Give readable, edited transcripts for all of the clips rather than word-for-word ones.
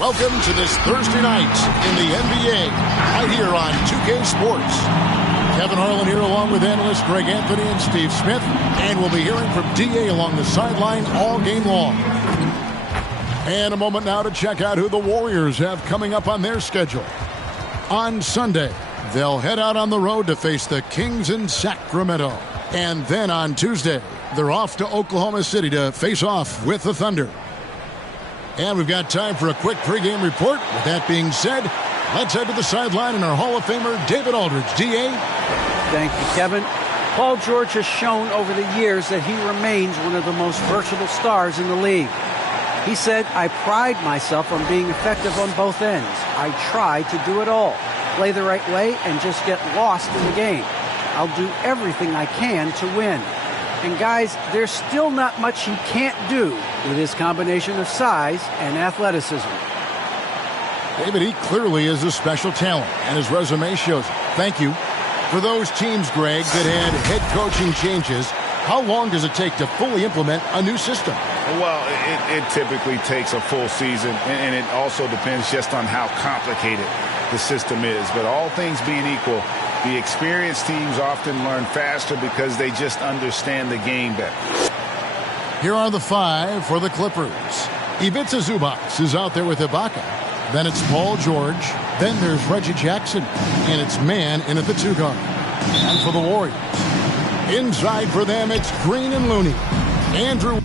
Welcome to this Thursday night in the NBA, right here on 2K Sports. Kevin Harlan here along with analysts Greg Anthony and Steve Smith, and we'll be hearing from DA along the sideline all game long. And a moment now to check out who the Warriors have coming up on their schedule. On Sunday, they'll head out on the road to face the Kings in Sacramento. And then on Tuesday, they're off to Oklahoma City to face off with the Thunder. And we've got time for a quick pregame report. With that being said, let's head to the sideline and our Hall of Famer, David Aldridge. D.A.? Thank you, Kevin. Paul George has shown over the years that he remains one of the most versatile stars in the league. He said, "I pride myself on being effective on both ends. I try to do it all, play the right way, and just get lost in the game. I'll do everything I can to win." And guys, there's still not much he can't do with his combination of size and athleticism. David, he clearly is a special talent, and his resume shows it. Thank you. For those teams, Greg, that had head coaching changes, how long does it take to fully implement a new system? Well, it typically takes a full season, and it also depends just on how complicated the system is. But all things being equal, the experienced teams often learn faster because they just understand the game better. Here are the five for the Clippers. Ivica Zubac is out there with Ibaka. Then it's Paul George. Then there's Reggie Jackson. And it's Man in at the two guard. And for the Warriors, inside for them, it's Green and Looney. Andrew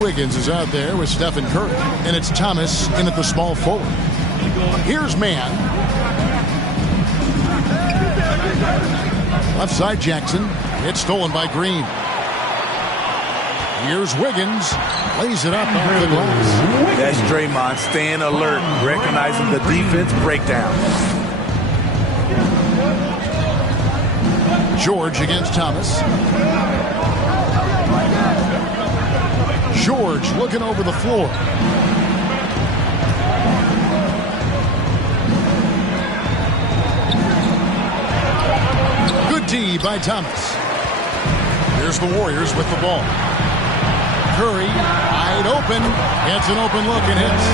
Wiggins is out there with Stephen Curry. And it's Thomas in at the small forward. Here's Man. Left side Jackson. It's stolen by Green. Here's Wiggins. Lays it up off the glass. That's Draymond staying alert, recognizing the defense breakdown. George against Thomas. George looking over the floor. Good D by Thomas. Here's the Warriors with the ball. Curry, wide open. Gets an open look and hits.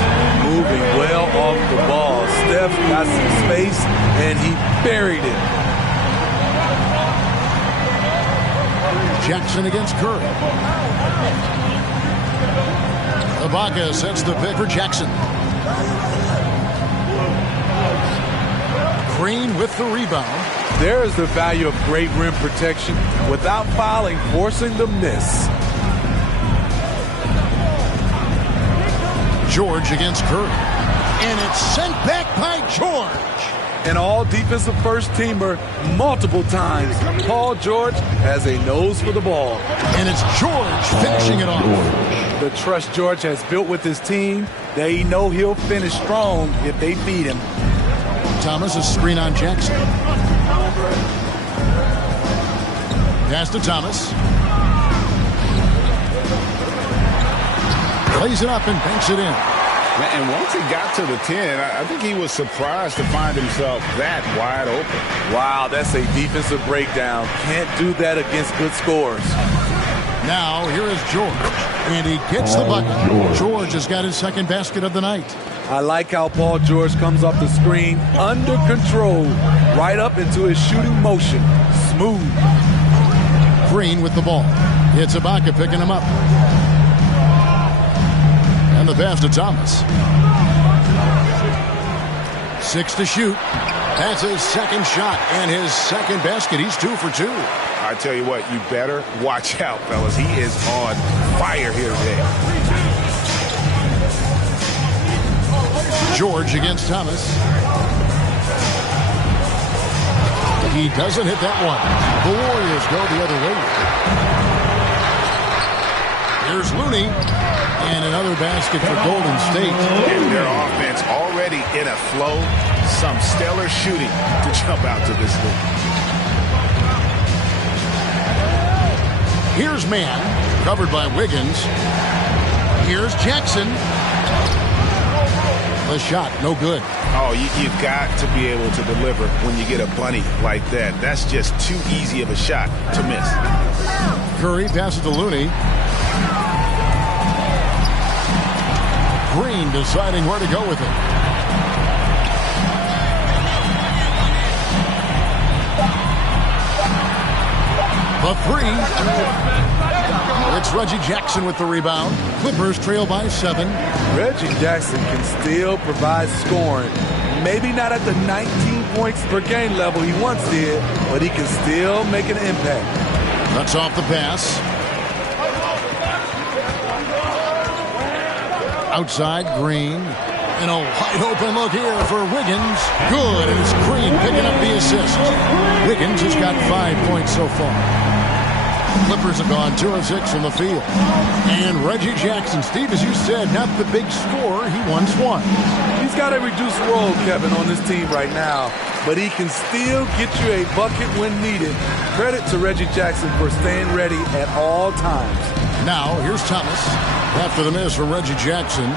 Moving well off the ball. Steph got some space, and he buried it. Jackson against Curry. Ibaka sets the pick for Jackson. Green with the rebound. There is the value of great rim protection without fouling, forcing the miss. George against Curry. And it's sent back by George. An all-defensive first-teamer multiple times. Paul George has a nose for the ball. And it's George finishing it off. The trust George has built with his team, they know he'll finish strong if they feed him. Thomas is screen on Jackson. Pass to Thomas. Plays it up and banks it in. And once he got to the 10, I think he was surprised to find himself that wide open. Wow, that's a defensive breakdown. Can't do that against good scores. Now, here is George, and he gets the bucket. George has got his second basket of the night. I like how Paul George comes off the screen under control, right up into his shooting motion. Smooth. Green with the ball. It's Ibaka picking him up. And the pass to Thomas. 6 to shoot. That's his second shot and his second basket. He's 2 for 2. I tell you what, you better watch out, fellas. He is on fire here today. George against Thomas. He doesn't hit that one. The Warriors go the other way. Here's Looney. And another basket for Golden State. And their offense already in a flow. Some stellar shooting to jump out to this league. Here's Man, covered by Wiggins. Here's Jackson. The shot, no good. Oh, you've got to be able to deliver when you get a bunny like that. That's just too easy of a shot to miss. Curry passes to Looney. Green deciding where to go with it. The three. It's Reggie Jackson with the rebound. Clippers trail by 7. Reggie Jackson can still provide scoring. Maybe not at the 19 points per game level he once did, but he can still make an impact. Cuts off the pass. Outside, Green. And a wide open look here for Wiggins. Good, and it's Green picking up the assist. Wiggins has got 5 points so far. Clippers have gone 2 of 6 from the field. And Reggie Jackson, Steve, as you said, not the big scorer he once was. He's got a reduced role, Kevin, on this team right now, but he can still get you a bucket when needed. Credit to Reggie Jackson for staying ready at all times. Now, here's Thomas after the miss from Reggie Jackson.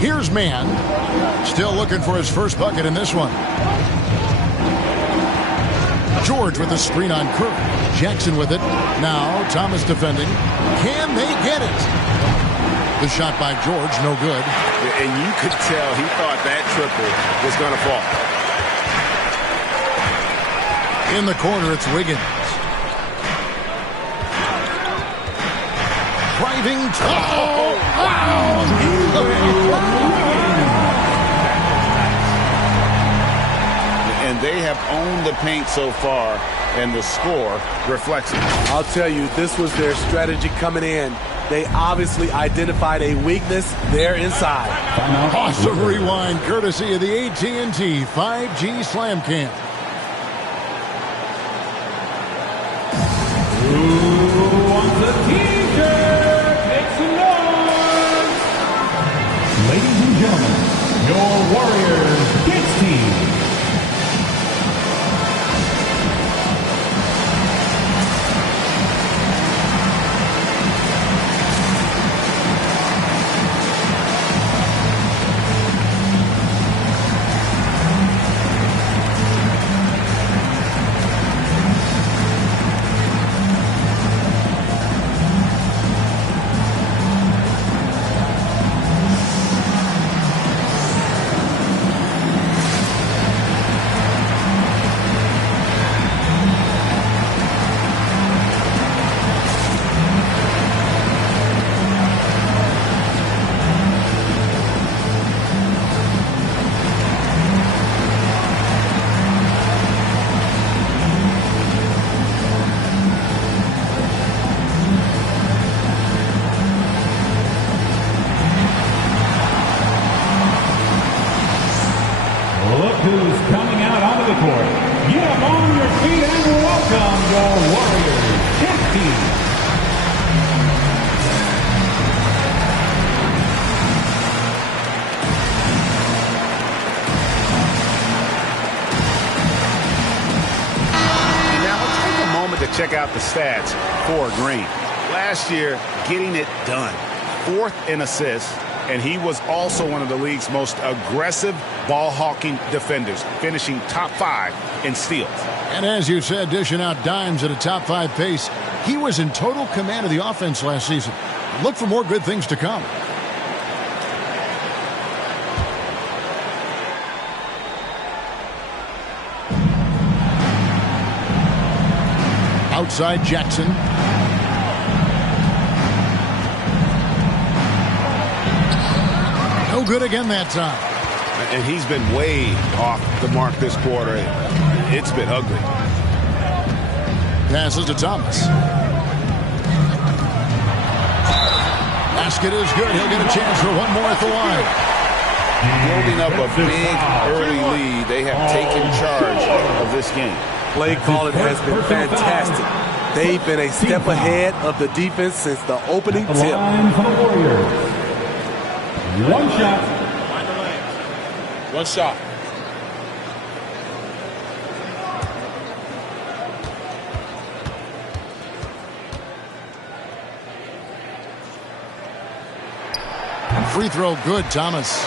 Here's Mann, still looking for his first bucket in this one. George with the screen on Kirk. Jackson with it. Now Thomas defending. Can they get it? The shot by George, no good. And you could tell he thought that triple was going to fall. In the corner, it's Wiggins. Driving. Oh, wow! And they have owned the paint so far, and the score reflects it. I'll tell you, this was their strategy coming in. They obviously identified a weakness there inside. Awesome rewind, courtesy of the AT&T 5G Slam Cam. Who wants a t-shirt? Make some noise! Ladies and gentlemen, your Warriors Kids team. Who's coming out onto the court. Get up on your feet and welcome your Warriors Kids team. Now let's take a moment to check out the stats for Green. Last year, getting it done. 4th in assists, and he was also one of the league's most aggressive ball-hawking defenders, finishing top 5 in steals. And as you said, dishing out dimes at a top 5 pace, he was in total command of the offense last season. Look for more good things to come. Outside Jackson. No good again that time. And he's been way off the mark this quarter. It's been ugly. Passes to Thomas. Basket is good. He'll get a chance for one more at the line. Building up a big early lead. They have taken charge of this game. Play calling has been fantastic. They've been a step ahead of the defense since the opening tip. Line for the Warriors. One shot. One shot. Free throw good, Thomas.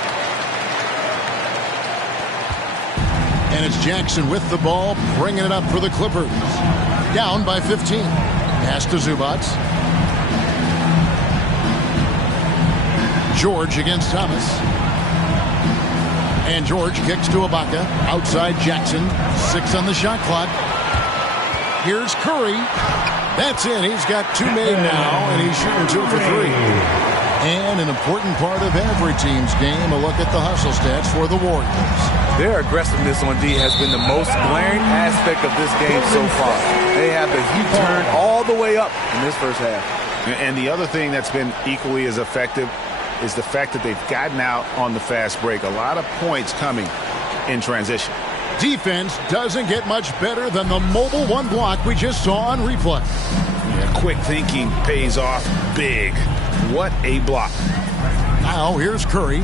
And it's Jackson with the ball, bringing it up for the Clippers. Down by 15. Pass to Zubats. George against Thomas. And George kicks to Ibaka. Outside Jackson. 6 on the shot clock. Here's Curry. That's in. He's got 2 made now, and he's shooting 2 for 3. And an important part of every team's game, a look at the hustle stats for the Warriors. Their aggressiveness on D has been the most glaring aspect of this game so far. They have the heat turned all the way up in this first half. And the other thing that's been equally as effective is the fact that they've gotten out on the fast break. A lot of points coming in transition. Defense doesn't get much better than the mobile one block we just saw on replay. Yeah, quick thinking pays off big. What a block. Now here's Curry.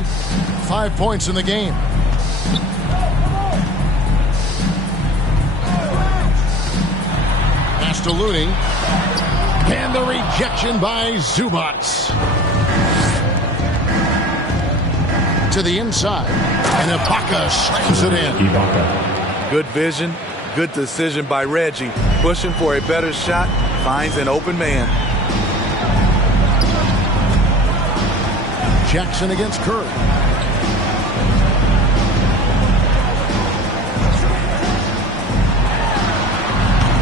5 points in the game. Pass to Looney. And the rejection by Zubats. To the inside. And Ibaka slams it in. Good vision, good decision by Reggie. Pushing for a better shot, finds an open man. Jackson against Curry.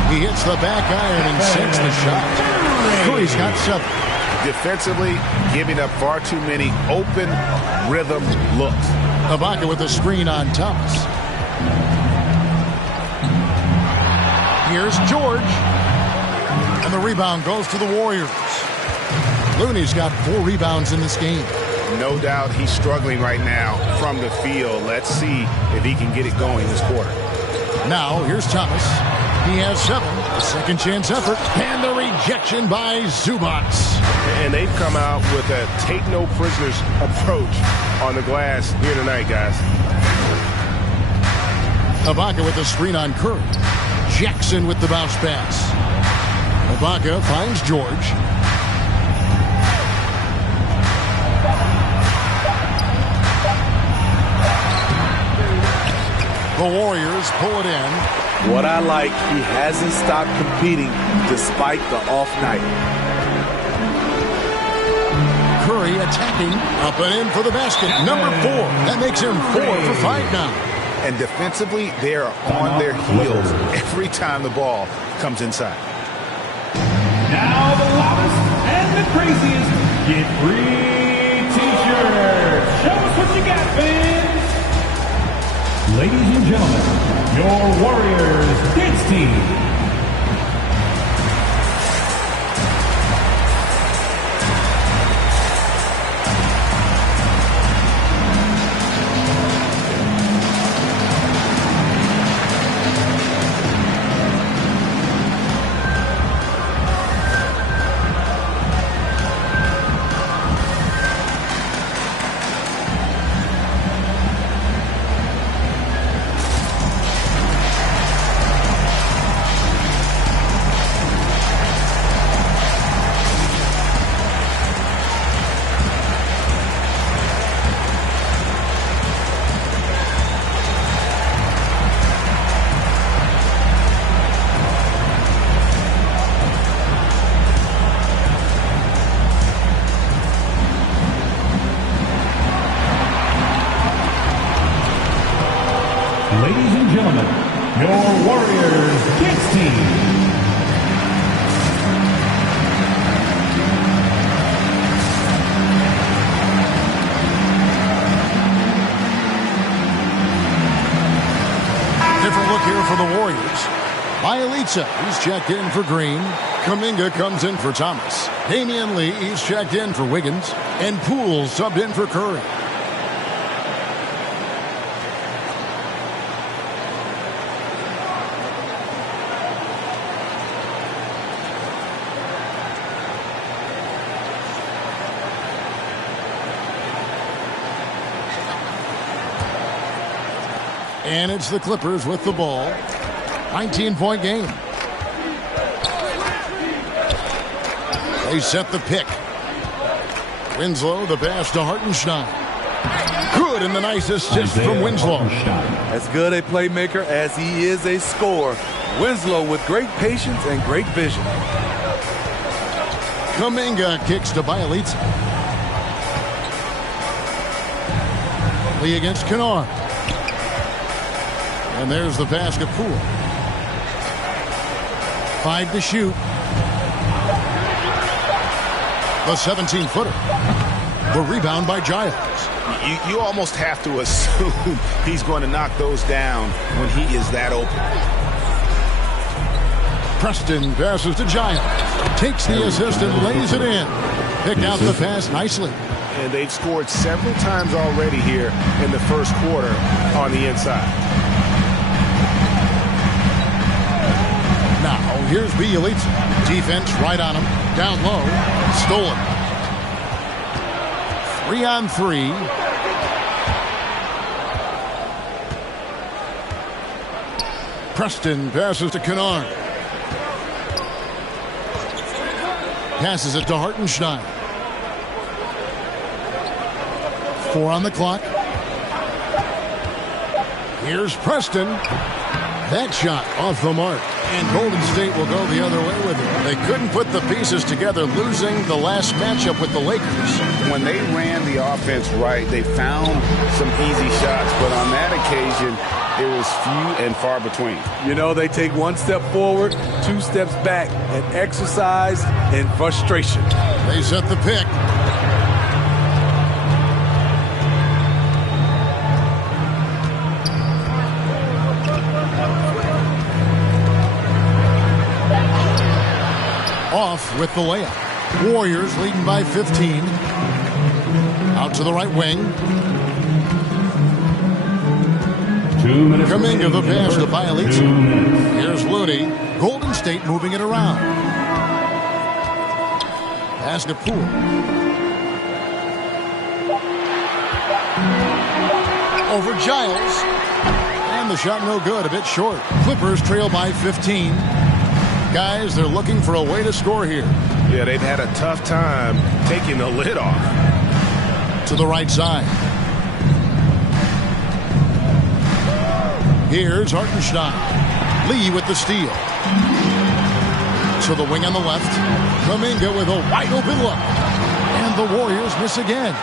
He hits the back iron and sinks the shot. Curry's got 7. Defensively, giving up far too many open rhythm looks. Ibaka with the screen on Thomas. Here's George. And the rebound goes to the Warriors. Looney's got 4 rebounds in this game. No doubt he's struggling right now from the field. Let's see if he can get it going this quarter. Now, here's Thomas. He has 7. A second chance effort. And the rejection by Zubats. And they've come out with a take-no-prisoners approach on the glass here tonight, guys. Ibaka with the screen on Curry. Jackson with the bounce pass. Ibaka finds George. The Warriors pull it in. What I like, he hasn't stopped competing despite the off night. Curry attacking, up and in for the basket. Number 4. That makes him 4 for 5 now. And defensively, they are on their heels every time the ball comes inside. Now the loudest and the craziest get free t-shirts. Show us what you got, fans. Ladies and gentlemen, your Warriors Kids team. Ladies and gentlemen, your Warriors Kids team. Different look here for the Warriors. Bielitsa, he's checked in for Green. Kuminga comes in for Thomas. Damian Lee, he's checked in for Wiggins. And Poole subbed in for Curry. And it's the Clippers with the ball. 19-point game. They set the pick. Winslow, the pass to Hartenstein. Good Good, and the nice assist from Winslow. As good a playmaker as he is a scorer, Winslow with great patience and great vision. Kuminga kicks to Bielitz. Lee against Kennard. And there's the basket. Poole. 5 to shoot. The 17-footer. The rebound by Giles. You almost have to assume he's going to knock those down when he is that open. Preston passes to Giles. Takes the assist and lays it in. Picked out the pass nicely. And they've scored several times already here in the first quarter on the inside. Now, here's Bielitz. Defense right on him. Down low. Stolen. 3-on-3. Preston passes to Kennard. Passes it to Hartenstein. 4 on the clock. Here's Preston. That shot off the mark. And Golden State will go the other way with it. They couldn't put the pieces together, losing the last matchup with the Lakers. When they ran the offense right, they found some easy shots. But on that occasion, it was few and far between. You know, they take 1 step forward, 2 steps back, and exercise in frustration. They set the pick. Off with the layup. Warriors leading by 15. Out to the right wing. 2 minutes. Kuminga the pass to Bielitz. Here's Looney. Golden State moving it around. Pass to Poole. Over Giles. And the shot no good. A bit short. Clippers trail by 15. Guys, they're looking for a way to score here. Yeah, they've had a tough time taking the lid off. To the right side. Here's Hartenstein. Lee with the steal. To the wing on the left. Kuminga with a wide open look. And the Warriors miss again.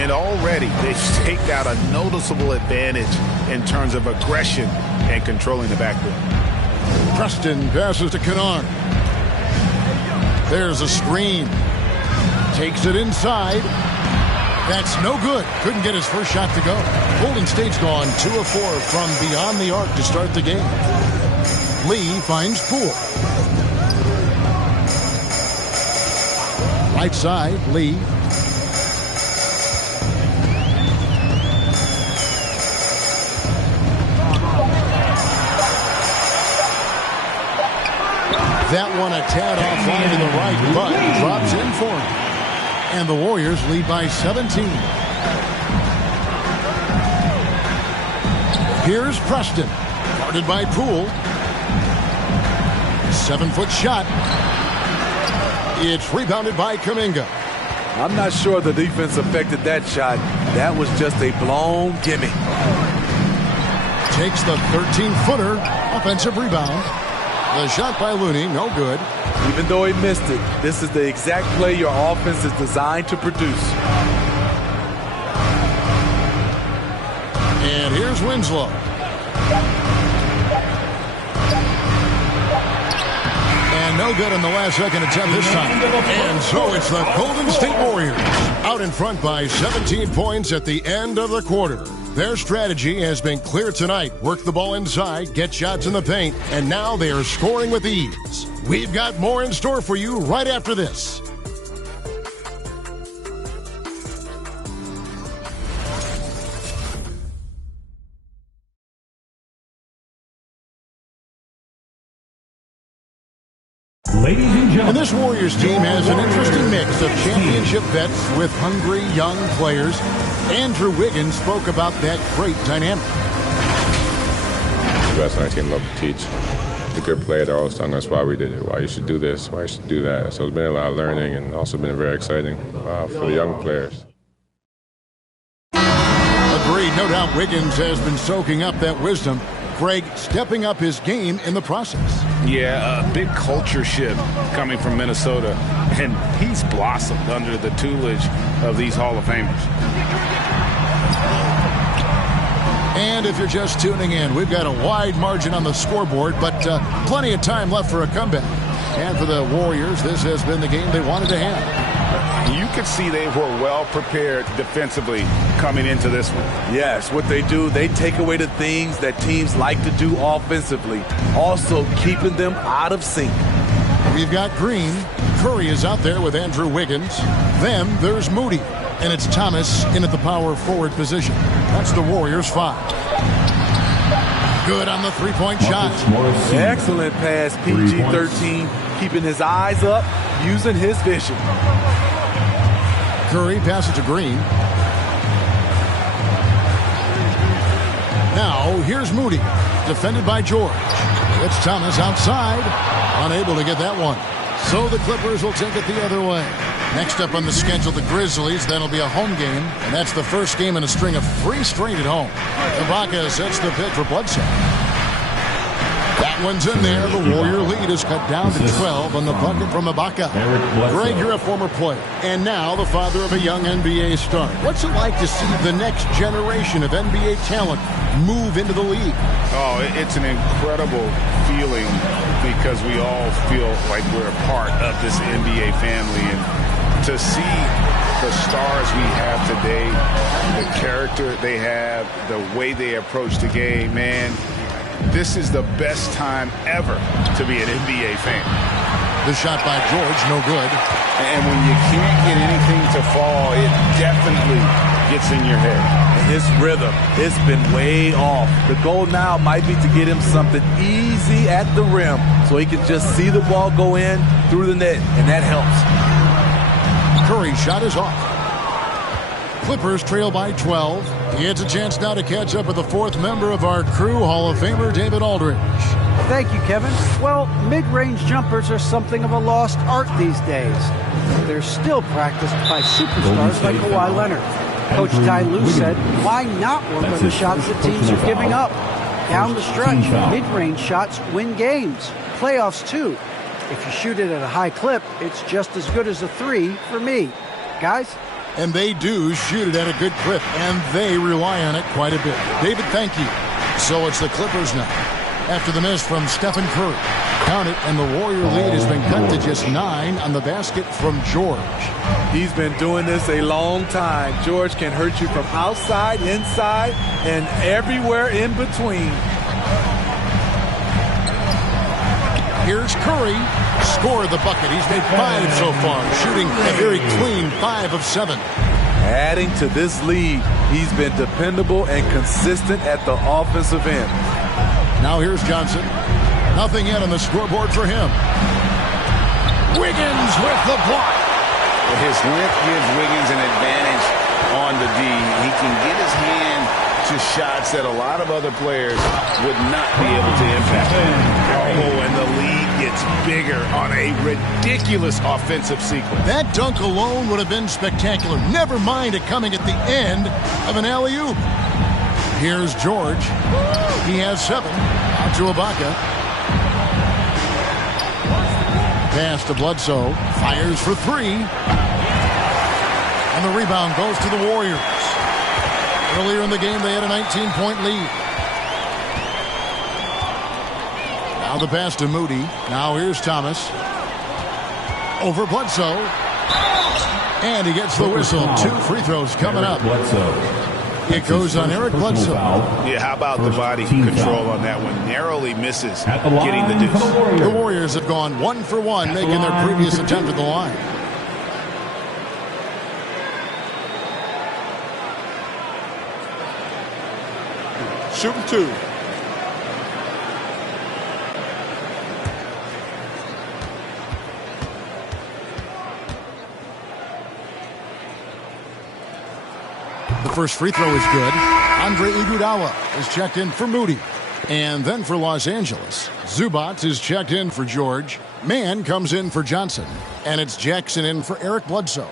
And already they've staked out a noticeable advantage in terms of aggression and controlling the backcourt. Preston passes to Kennard. There's a screen. Takes it inside. That's no good. Couldn't get his first shot to go. Golden State's gone 2 of 4 from beyond the arc to start the game. Lee finds Poole. Right side, Lee. That one a tad offline to the right, but drops in for him. And the Warriors lead by 17. Here's Preston. Guarded by Poole. 7-foot shot. It's rebounded by Kuminga. I'm not sure the defense affected that shot. That was just a blown gimme. Takes the 13-footer. Offensive rebound. The shot by Looney, no good. Even though he missed it, this is the exact play your offense is designed to produce. And here's Winslow. And no good on the last second attempt this time. And so it's the Golden State Warriors out in front by 17 points at the end of the quarter. Their strategy has been clear tonight. Work the ball inside, get shots in the paint, and now they are scoring with ease. We've got more in store for you right after this. Ladies and gentlemen. And this Warriors team has an interesting mix of championship vets with hungry young players. Andrew Wiggins spoke about that great dynamic. The best on our team love to teach. The good player, they're always telling us why we did it, why you should do this, why you should do that. So it's been a lot of learning and also been very exciting for the young players. A Agreed. No doubt Wiggins has been soaking up that wisdom. Greg stepping up his game in the process. Yeah, a big culture shift coming from Minnesota, and he's blossomed under the tutelage of these Hall of Famers. And if you're just tuning in, we've got a wide margin on the scoreboard, but plenty of time left for a comeback. And for the Warriors, this has been the game they wanted to have. You could see they were well prepared defensively coming into this one. Yes, what they do, they take away the things that teams like to do offensively, also keeping them out of sync. We've got Green. Curry is out there with Andrew Wiggins. Then there's Moody. And it's Thomas in at the power forward position. That's the Warriors' 5. Good on the three-point shot. Excellent pass, PG-13, keeping his eyes up, using his vision. Curry passes to Green. Now, here's Moody, defended by George. It's Thomas outside, unable to get that one. So the Clippers will take it the other way. Next up on the schedule, the Grizzlies. That'll be a home game, and that's the first game in a string of 3 straight at home. Ibaka sets the pick for Bledsoe. That one's in there. The Warrior lead is cut down to 12 on the bucket from Ibaka. Greg, you're a former player, and now the father of a young NBA star. What's it like to see the next generation of NBA talent move into the league? Oh, it's an incredible feeling because we all feel like we're a part of this NBA family. And to see the stars we have today, the character they have, the way they approach the game, man, this is the best time ever to be an NBA fan. The shot by George, no good. And when you can't get anything to fall, it definitely gets in your head. And his rhythm, it's been way off. The goal now might be to get him something easy at the rim so he can just see the ball go in through the net, and that helps. Curry's shot is off. Clippers trail by 12. He has a chance now to catch up with the 4th member of our crew, Hall of Famer David Aldridge. Thank you, Kevin. Well, mid-range jumpers are something of a lost art these days. They're still practiced by superstars like Kawhi Leonard. Coach Ty Lue said, why not work on the shots that teams are giving up? Down the stretch, mid-range shots win games. Playoffs, too. If you shoot it at a high clip, it's just as good as a 3 for me. Guys? And they do shoot it at a good clip, and they rely on it quite a bit. David, thank you. So it's the Clippers now. After the miss from Stephen Curry. Count it, and the Warrior lead has been cut to just 9 on the basket from George. He's been doing this a long time. George can hurt you from outside, inside, and everywhere in between. Here's Curry. Scored the bucket. He's made 5 so far, shooting a very clean 5 of 7. Adding to this lead, he's been dependable and consistent at the offensive end. Now here's Johnson. Nothing yet on the scoreboard for him. Wiggins with the block. His length gives Wiggins an advantage on the D. He can get his hand to shots that a lot of other players would not be able to impact. Oh, and the lead gets bigger on a ridiculous offensive sequence. That dunk alone would have been spectacular. Never mind it coming at the end of an alley-oop. Here's George. He has 7. Out to Ibaka. Pass to Bledsoe. Fires for 3. And the rebound goes to the Warriors. Earlier in the game, they had a 19-point lead. Now the pass to Moody. Now here's Thomas. Over Bledsoe. And he gets the whistle. 2 free throws coming up. It goes on Eric Bledsoe. Yeah, how about the body control on that one? Narrowly misses getting the deuce. The Warriors have gone 1 for 1, making their previous attempt at the line. Shooting 2. The first free throw is good. Andre Iguodala is checked in for Moody. And then for Los Angeles, Zubac is checked in for George. Mann comes in for Johnson. And it's Jackson in for Eric Bledsoe.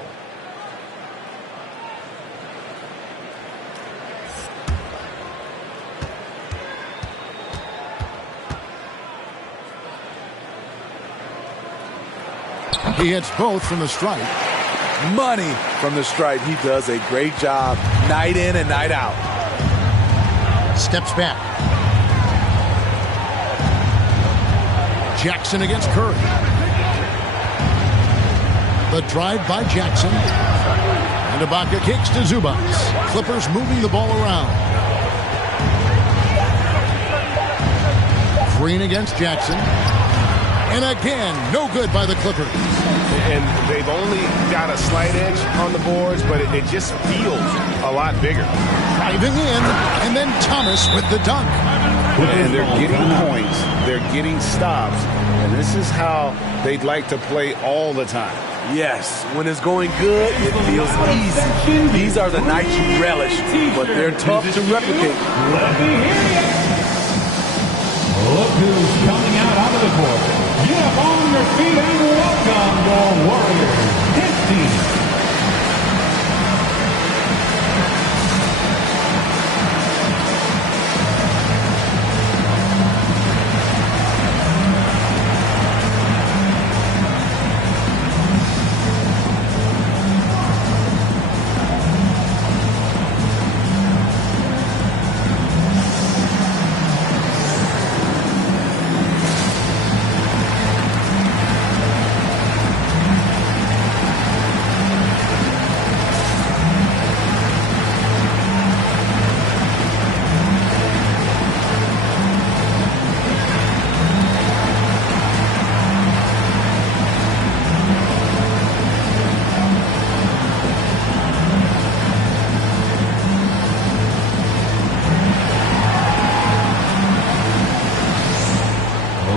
He hits both from the stripe. Money from the stripe. He does a great job night in and night out. Steps back. Jackson against Curry. The drive by Jackson. And Ibaka kicks to Zubac. Clippers moving the ball around. Green against Jackson. And again, no good by the Clippers. And they've only got a slight edge on the boards, but it just feels a lot bigger. Driving in, and then Thomas with the dunk. And they're getting points. They're getting stops. And this is how they'd like to play all the time. Yes, when it's going good, it feels easy. These are the nights you relish, but they're tough to replicate. Let me hear you. Look who's coming out onto the court. Get up on your feet and welcome your Warriors. His team.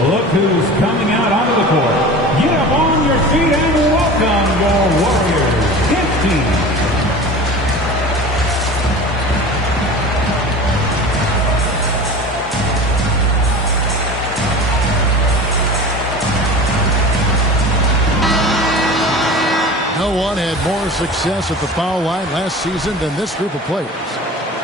Look who's coming out onto the court. Get up on your feet and welcome your Warriors. His team. No one had more success at the foul line last season than this group of players.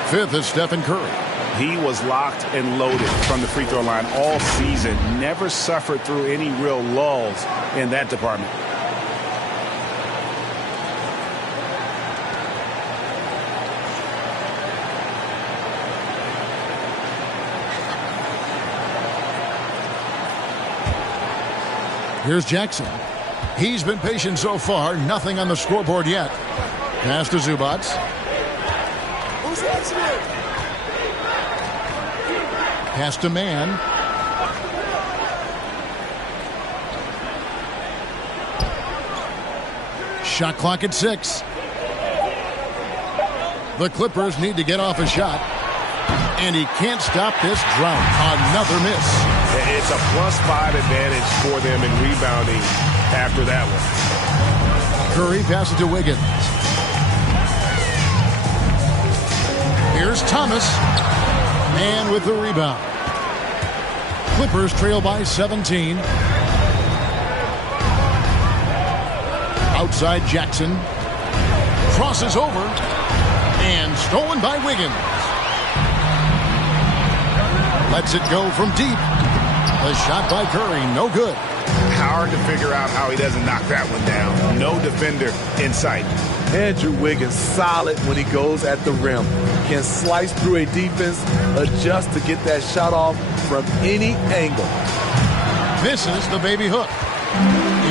Fifth is Stephen Curry. He was locked and loaded from the free throw line all season. Never suffered through any real lulls in that department. Here's Jackson. He's been patient so far. Nothing on the scoreboard yet. Pass to Zubac. Pass to Man. Shot clock at 6. The Clippers need to get off a shot. And he can't stop this drought. Another miss. It's a +5 advantage for them in rebounding after that one. Curry passes to Wiggins. Here's Thomas. And with the rebound. Clippers trail by 17. Outside Jackson. Crosses over. And stolen by Wiggins. Lets it go from deep. The shot by Curry, no good. Hard to figure out how he doesn't knock that one down. No defender in sight. Andrew Wiggins solid when he goes at the rim. Can slice through a defense, adjust to get that shot off from any angle. Misses the baby hook.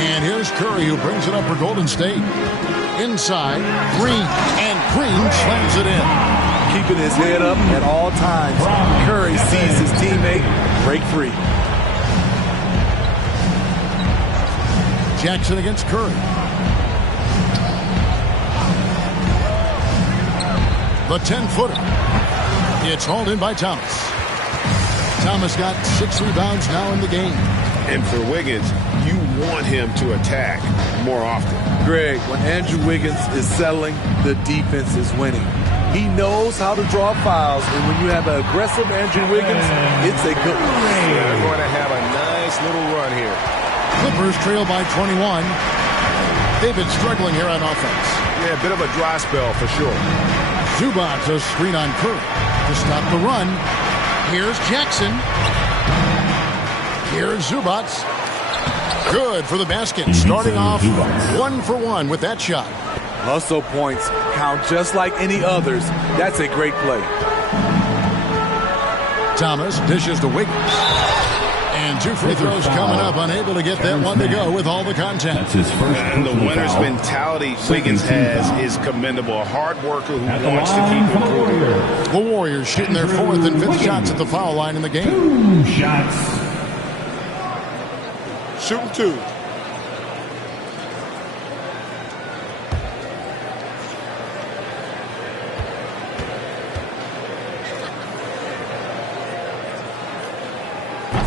And here's Curry who brings it up for Golden State. Inside, Green, and Green slams it in. Keeping his head up at all times. Curry sees his teammate break free. Jackson against Curry. The 10-footer. It's hauled in by Thomas. Thomas got 6 rebounds now in the game. And for Wiggins, you want him to attack more often. Greg, when Andrew Wiggins is settling, the defense is winning. He knows how to draw fouls, and when you have an aggressive Andrew Wiggins, it's a good one. They're going to have a nice little run here. Clippers trail by 21. They've been struggling here on offense. Yeah, a bit of a dry spell for sure. Zubac a screen on Curry to stop the run. Here's Jackson. Here's Zubac. Good for the basket. Starting off 1 for 1 with that shot. Hustle points count just like any others. That's a great play. Thomas dishes to Wiggins. And 2 free throws coming up, unable to get that one to go with all the contact. That's his first. And the winner's mentality Wiggins has is commendable. A hard worker who wants to keep improving. The Warriors shooting their 4th and 5th shots at the foul line in the game. 2 shots. Shooting 2.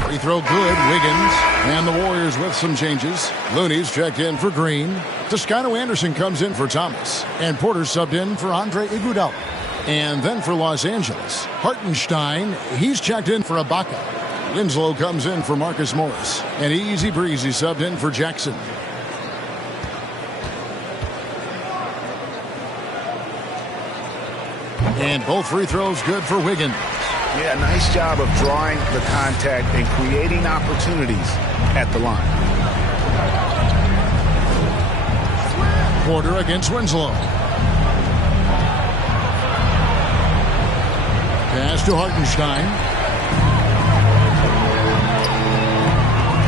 Free throw good, Wiggins. And the Warriors with some changes. Looney's checked in for Green. Toscano Anderson comes in for Thomas. And Porter subbed in for Andre Iguodala. And then for Los Angeles, Hartenstein, he's checked in for Ibaka. Winslow comes in for Marcus Morris. And Easy Breezy subbed in for Jackson. And both free throws good for Wiggins. Yeah, nice job of drawing the contact and creating opportunities at the line. Porter against Winslow. Pass to Hartenstein.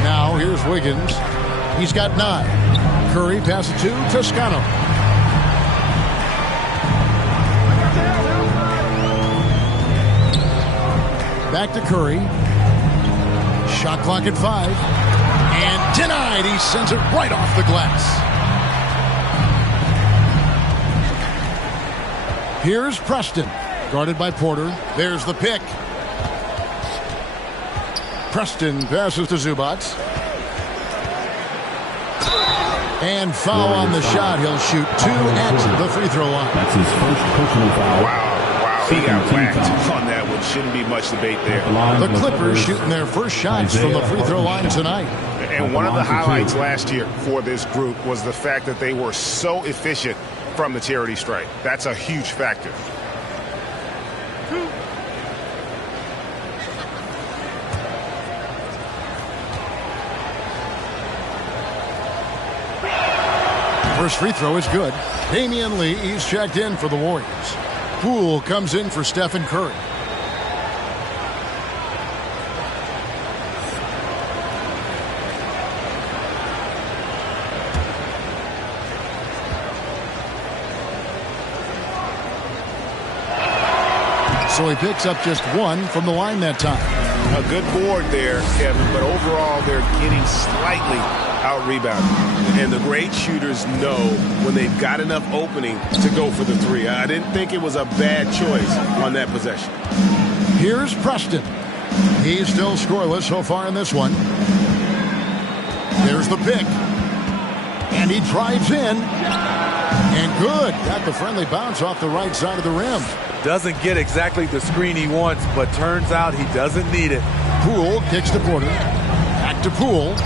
Now here's Wiggins. He's got 9. Curry passes to Toscano. Back to Curry. Shot clock at 5. And denied. He sends it right off the glass. Here's Preston. Guarded by Porter. There's the pick. Preston passes to Zubac. And foul on the shot. He'll shoot 2 at the free throw line. That's his first personal foul. Wow. He got whacked on that one. Shouldn't be much debate there. The Clippers shooting their first shots from the free throw line tonight. And one of the highlights last year for this group was the fact that they were so efficient from the charity stripe. That's a huge factor. First free throw is good. Damian Lee, he's checked in for the Warriors. Poole comes in for Stephen Curry. So he picks up just 1 from the line that time. A good board there, Kevin, but overall they're getting slightly out-rebounded. And the great shooters know when they've got enough opening to go for the 3. I didn't think it was a bad choice on that possession. Here's Preston. He's still scoreless so far in this one. There's the pick. And he drives in. And good. Got the friendly bounce off the right side of the rim. Doesn't get exactly the screen he wants, but turns out he doesn't need it. Poole kicks to Porter. Back to Poole.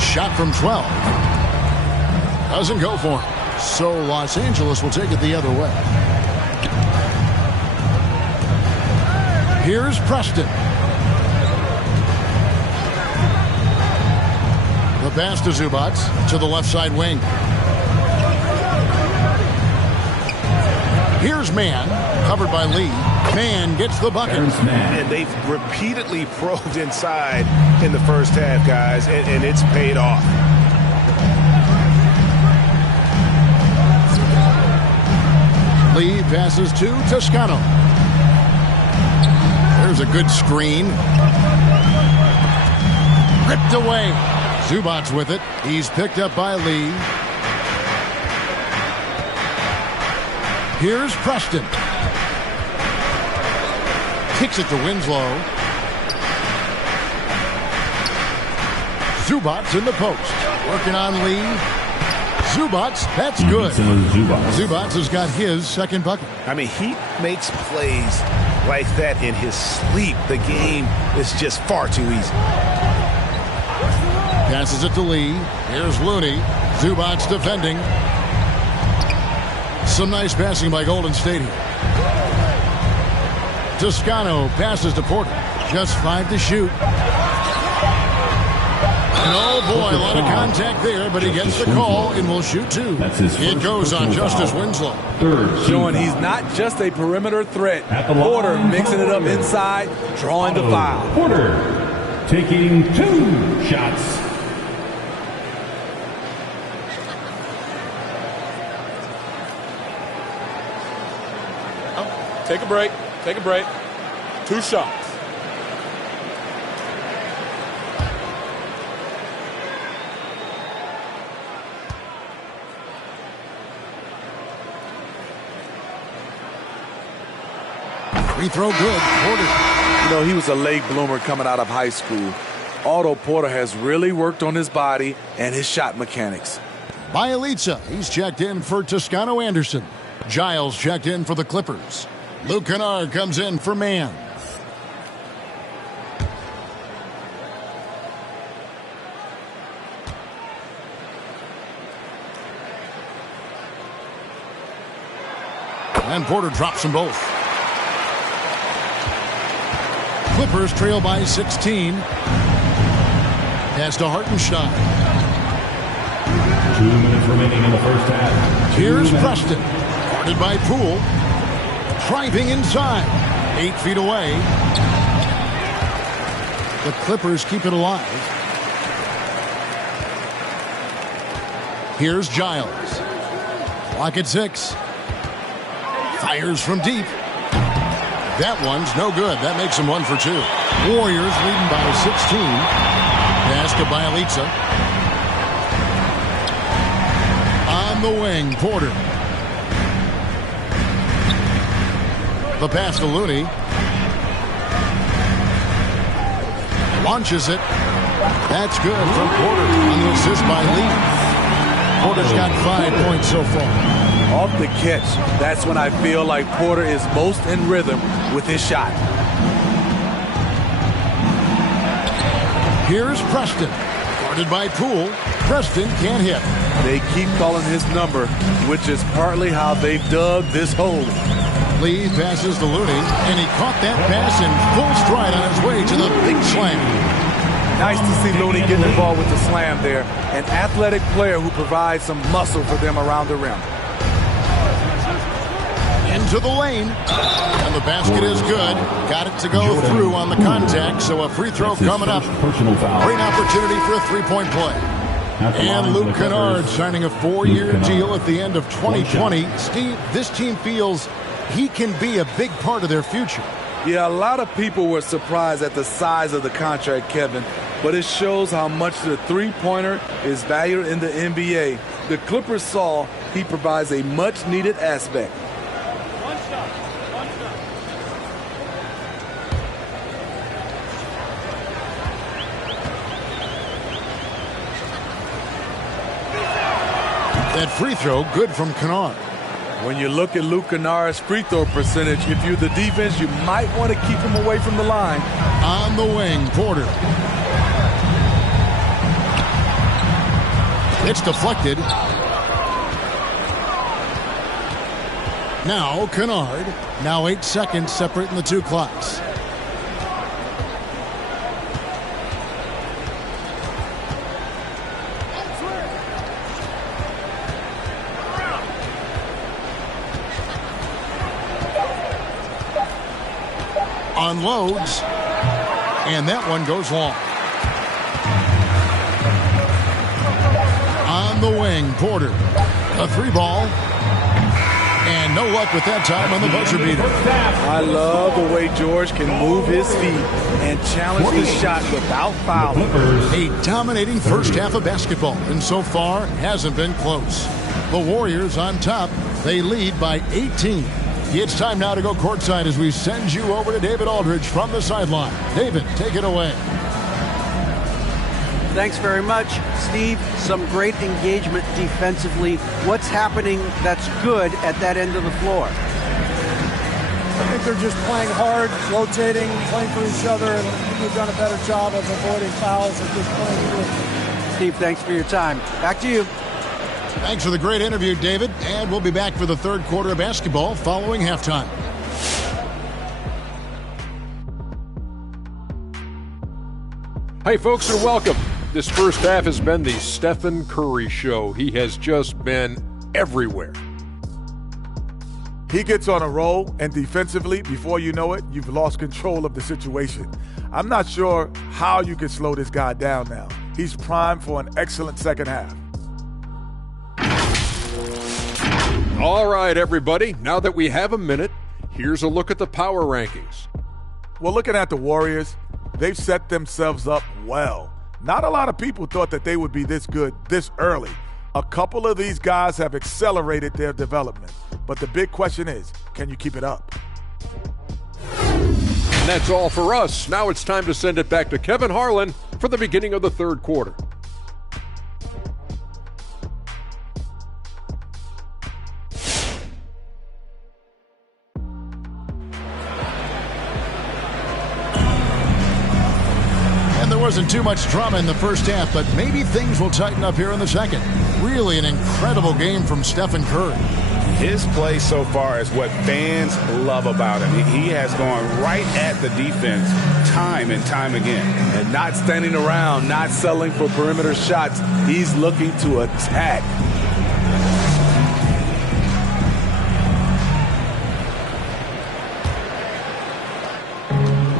Shot from 12. Doesn't go for him. So Los Angeles will take it the other way. Here's Preston. The pass to Zubac to the left side wing. Here's Mann, covered by Lee. Mann gets the bucket. And they've repeatedly probed inside in the first half, guys, and it's paid off. Lee passes to Toscano. There's a good screen. Ripped away. Zubac with it. He's picked up by Lee. Here's Preston. Kicks it to Winslow. Zubac in the post. Working on Lee. Zubac, that's good. Zubac has got his second bucket. I mean, he makes plays like that in his sleep. The game is just far too easy. Passes it to Lee. Here's Looney. Zubac defending. Some nice passing by Golden State here. Toscano passes to Porter. Just 5 to shoot. And oh boy, a lot of contact there, but he gets the call and will shoot 2. It goes on Justice Winslow. Showing he's not just a perimeter threat. Porter mixing it up inside, drawing the foul. Porter taking 2 shots. Take a break. Take a break. 2 shots. Free throw good. Porter. You know, he was a late bloomer coming out of high school. Otto Porter has really worked on his body and his shot mechanics. Bielitsa, he's checked in for Toscano Anderson. Giles checked in for the Clippers. Luke Kennard comes in for Mann. And Porter drops them both. Clippers trail by 16. Pass to Hartenstein. 2 minutes remaining in the first half. Here's Preston. Guarded by Poole. Driving inside. 8 feet away. The Clippers keep it alive. Here's Giles. Clock at 6. Fires from deep. That one's no good. That makes them 1 for 2. Warriors leading by 16. Pass to Bielitsa. On the wing, Porter. The pass to Looney. Launches it. That's good from Porter on the assist by Lee. Porter's got 5 points so far. Off the catch, that's when I feel like Porter is most in rhythm with his shot. Here's Preston. Guarded by Poole. Preston can't hit. They keep calling his number, which is partly how they've dug this hole. Lee passes to Looney, and he caught that pass in full stride on his way to the big slam. Nice to see Looney getting involved with the slam there. An athletic player who provides some muscle for them around the rim. Into the lane, and the basket is good. Got it to go through on the contact, so a free throw coming up. Great opportunity for a three-point play. And Luke Kennard signing a 4-year deal at the end of 2020. Steve, this team feels he can be a big part of their future. Yeah, a lot of people were surprised at the size of the contract, Kevin, but it shows how much the three-pointer is valued in the NBA. The Clippers saw he provides a much-needed aspect. That free throw, good from Kennard. When you look at Luke Kennard's free throw percentage, if you're the defense, you might want to keep him away from the line. On the wing, Porter. It's deflected. Now Kennard. Now 8 seconds separating the two clocks. Unloads, and that one goes long. On the wing, Porter. A 3-ball. And no luck with that time on the buzzer beater. I love the way George can move his feet and challenge the shot without fouling. A dominating first half of basketball, and so far hasn't been close. The Warriors on top. They lead by 18. It's time now to go courtside as we send you over to David Aldridge from the sideline. David, take it away. Thanks very much, Steve. Some great engagement defensively. What's happening that's good at that end of the floor? I think they're just playing hard, rotating, playing for each other, and I think we've done a better job of avoiding fouls and just playing through. Steve, thanks for your time. Back to you. Thanks for the great interview, David. And we'll be back for the third quarter of basketball following halftime. Hey, folks, and welcome. This first half has been the Stephen Curry show. He has just been everywhere. He gets on a roll, and defensively, before you know it, you've lost control of the situation. I'm not sure how you can slow this guy down now. He's primed for an excellent second half. All right, everybody, now that we have a minute, here's a look at the power rankings. Well, looking at the Warriors, they've set themselves up well. Not a lot of people thought that they would be this good this early. A couple of these guys have accelerated their development. But the big question is, can you keep it up? And that's all for us. Now it's time to send it back to Kevin Harlan for the beginning of the third quarter. There wasn't too much drama in the first half, but maybe things will tighten up here in the second. Really an incredible game from Stephen Curry. His play so far is what fans love about him. He has gone right at the defense time and time again. And not standing around, not settling for perimeter shots. He's looking to attack.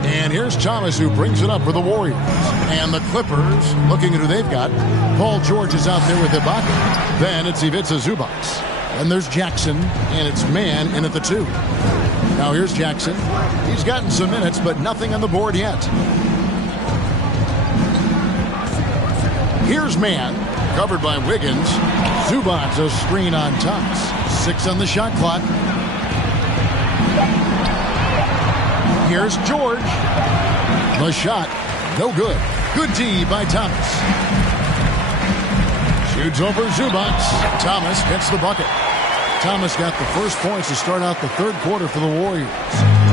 And here's Thomas, who brings it up for the Warriors. And the Clippers, looking at who they've got. Paul George is out there with Ibaka. Then it's Ivica Zubac. And there's Jackson, and it's Mann in at the 2. Now here's Jackson. He's gotten some minutes, but nothing on the board yet. Here's Mann, covered by Wiggins. Zubac, a screen on Thomas. 6 on the shot clock. Here's George. The shot, no good. Good D by Thomas. Shoots over Zubac. Thomas gets the bucket. Thomas got the first points to start out the third quarter for the Warriors.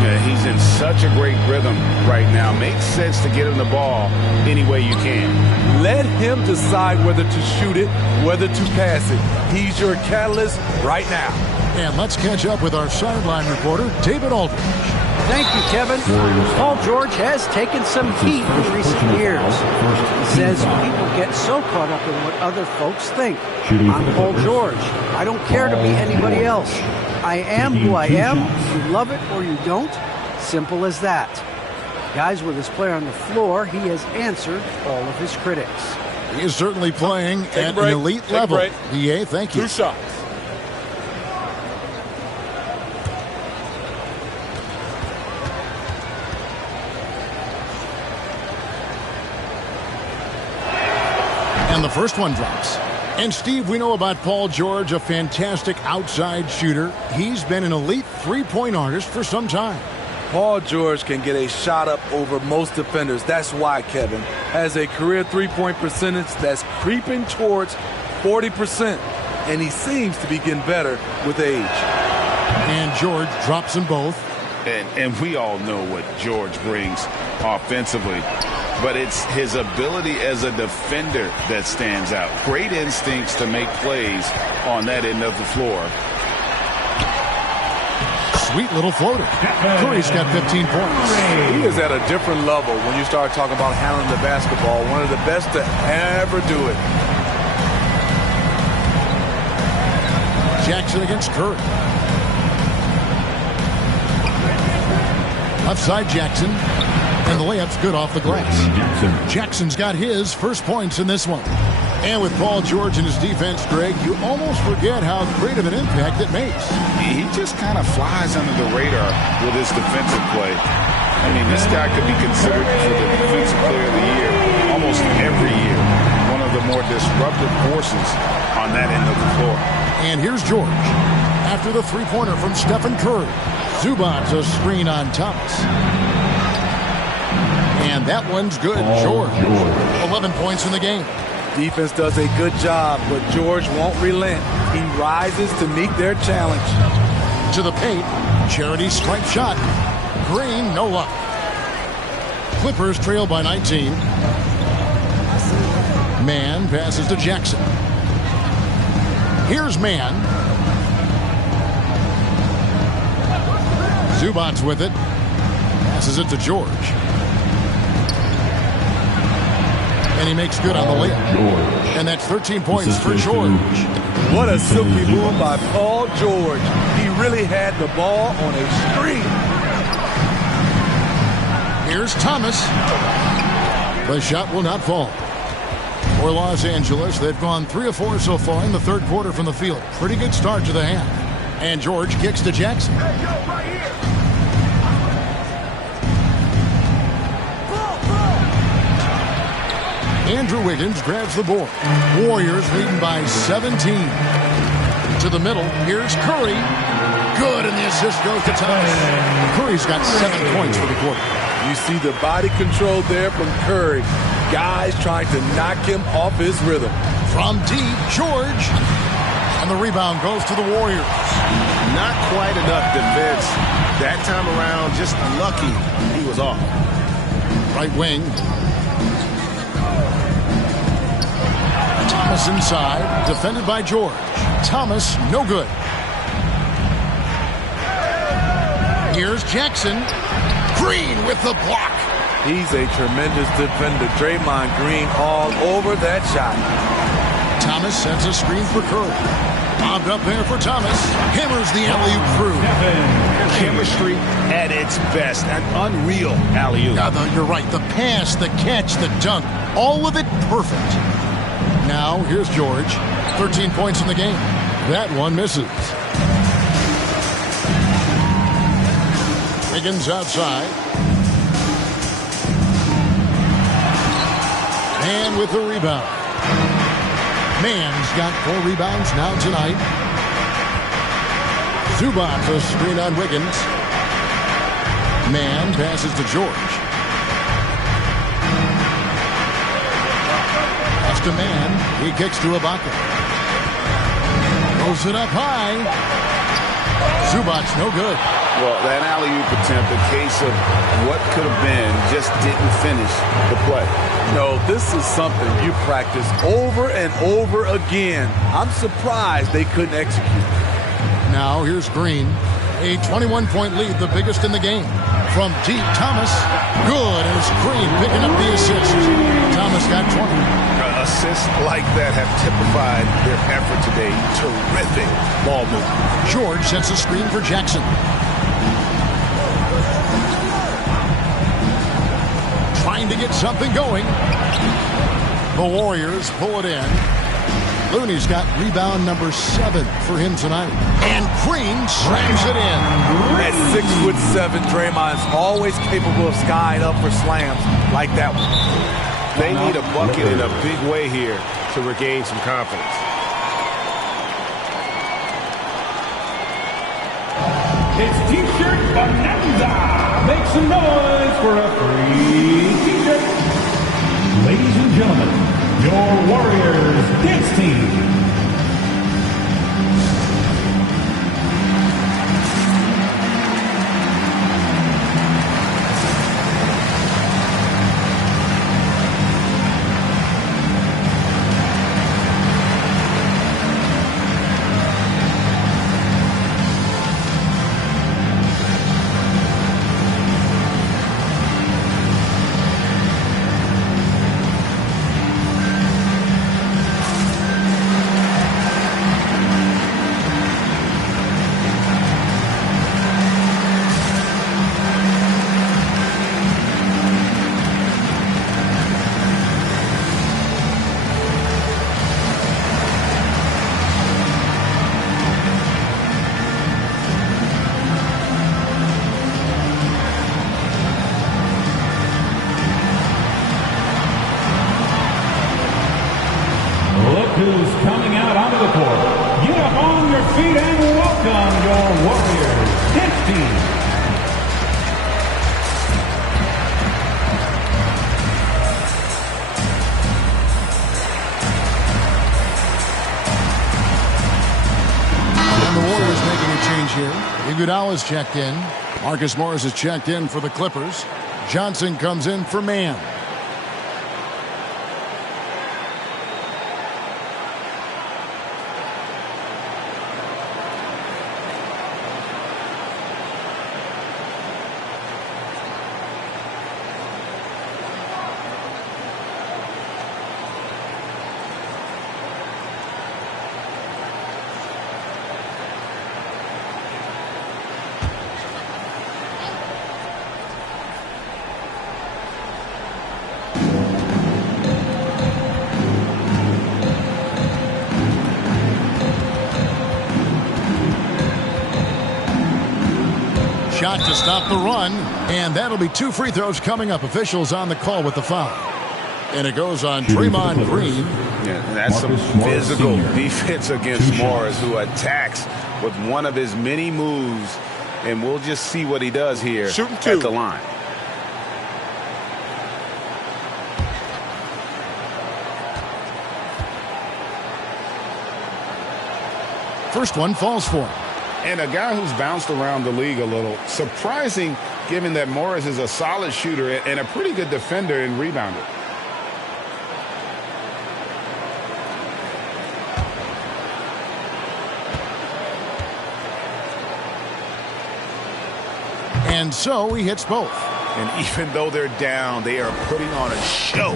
Yeah, he's in such a great rhythm right now. Makes sense to get him the ball any way you can. Let him decide whether to shoot it, whether to pass it. He's your catalyst right now. And let's catch up with our sideline reporter, David Aldridge. Thank you, Kevin. Paul George has taken some heat in recent years. He says people get so caught up in what other folks think. I'm Paul George. I don't care to be anybody else. I am who I am. You love it or you don't. Simple as that. Guys, with his play on the floor, he has answered all of his critics. He is certainly playing at an elite level. EA, thank you. 2 shots. And the first one drops. And Steve, we know about Paul George, a fantastic outside shooter. He's been an elite three-point artist for some time. Paul George can get a shot up over most defenders. That's why Kevin has a career three-point percentage that's creeping towards 40%. And he seems to be getting better with age. And George drops them both. And we all know what George brings offensively. But it's his ability as a defender that stands out. Great instincts to make plays on that end of the floor. Sweet little floater. Curry's got 15 points. He is at a different level when you start talking about handling the basketball. One of the best to ever do it. Jackson against Curry. Left side Jackson. And the layup's good off the glass. Jackson's got his first points in this one. And with Paul George and his defense, Greg, you almost forget how great of an impact it makes. He just kind of flies under the radar with his defensive play. I mean, this guy could be considered for the Defensive Player of the Year almost every year. One of the more disruptive forces on that end of the floor. And here's George. After the three-pointer from Stephen Curry. Zubac, a screen on Thomas. And that one's good. George. 11 points in the game. Defense does a good job, but George won't relent. He rises to meet their challenge. To the paint. Charity stripe shot. Green, no luck. Clippers trail by 19. Mann passes to Jackson. Here's Mann. Zubac with it. Passes it to George. And he makes good on the layup. And that's 13 points for George. What a silky move by Paul George. He really had the ball on a string. Here's Thomas. The shot will not fall. For Los Angeles, they've gone 3 of 4 so far in the third quarter from the field. Pretty good start to the half. And George kicks to Jackson. Hey, yo, right here. Andrew Wiggins grabs the board. Warriors leading by 17. To the middle, here's Curry. Good, and the assist goes to Thomas. Curry's got 7 points for the quarter. You see the body control there from Curry. Guys trying to knock him off his rhythm. From deep, George. And the rebound goes to the Warriors. Not quite enough defense. That time around, just lucky he was off. Right wing. Thomas inside, defended by George. Thomas, no good. Here's Jackson. Green with the block. He's a tremendous defender. Draymond Green all over that shot. Thomas sends a screen for Curry. Bobbed up there for Thomas. Hammers the alley-oop through. Chemistry at its best. An unreal alley-oop. You're right. The pass, the catch, the dunk. All of it perfect. Now, here's George. 13 points in the game. That one misses. Wiggins outside. And with the rebound. Mann's got 4 rebounds now tonight. Zubac a screen on Wiggins. Mann passes to George. Pass to Mann. He kicks to Ibaka. Throws it up high. Zubac's no good. Well, that alley-oop attempt, a case of what could have been, just didn't finish the play. No, this is something you practice over and over again. I'm surprised they couldn't execute. Now here's Green. A 21-point lead, the biggest in the game. From deep, Thomas. Good, and it's Green picking up the assist. Thomas got 20. Assists like that have typified their effort today. Terrific ball movement. George sets a screen for Jackson. Trying to get something going. The Warriors pull it in. Looney's got rebound number 7 for him tonight. And Green slams it in. At 6'7", Draymond's always capable of skying up for slams like that one. They need a bucket in a big way here to regain some confidence. It's T-shirt Bonanza. Make some noise for a free T-shirt. Ladies and gentlemen, your Warriors dance team. Who's coming out onto the court. Get up on your feet and welcome your Warriors dance team. And the Warriors making a change here. Iguodala's checked in. Marcus Morris is checked in for the Clippers. Johnson comes in for Mann. Shot to stop the run, and that'll be 2 free throws coming up. Officials on the call with the foul. And it goes on Draymond Green. Yeah, that's some physical defense against Morris, who attacks with one of his many moves. And we'll just see what he does here at the line. First one falls for him. And a guy who's bounced around the league a little. Surprising, given that Morris is a solid shooter and a pretty good defender and rebounder. And so he hits both. And even though they're down, they are putting on a show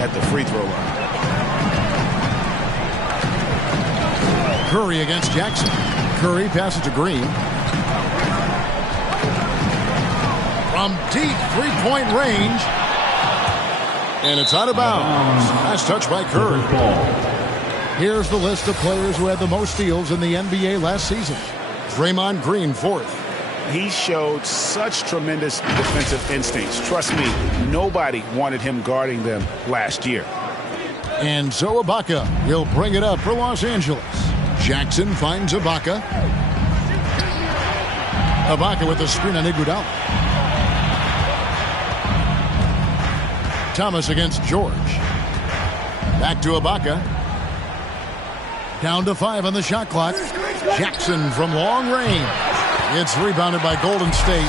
at the free throw line. Curry against Jackson. Curry passes to Green. From deep three-point range. And it's out of bounds. Nice touch by Curry. Here's the list of players who had the most steals in the NBA last season. Draymond Green, 4th. He showed such tremendous defensive instincts. Trust me, nobody wanted him guarding them last year. And so Ibaka will bring it up for Los Angeles. Jackson finds Ibaka. Ibaka with the screen on Iguodala. Thomas against George. Back to Ibaka. Down to 5 on the shot clock. Jackson from long range. It's rebounded by Golden State.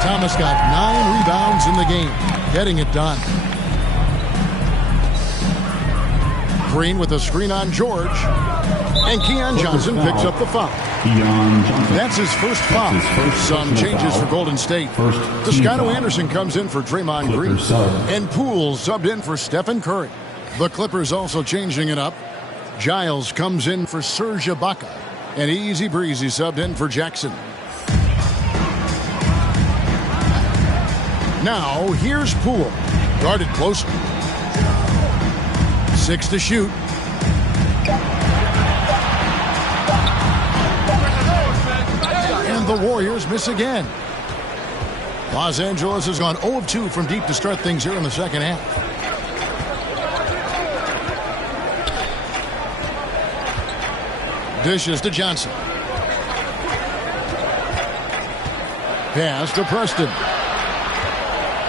Thomas got 9 rebounds in the game, getting it done. Green with a screen on George. And Keon Johnson picks up the foul. That's his first foul. Some changes for Golden State. Toscano Anderson comes in for Draymond Green. And Poole subbed in for Stephen Curry. The Clippers also changing it up. Giles comes in for Serge Ibaka. And Easy Breezy subbed in for Jackson. Now, here's Poole. Guarded closer. 6 to shoot. And the Warriors miss again. Los Angeles has gone 0 of 2 from deep to start things here in the second half. Dishes to Johnson. Pass to Preston.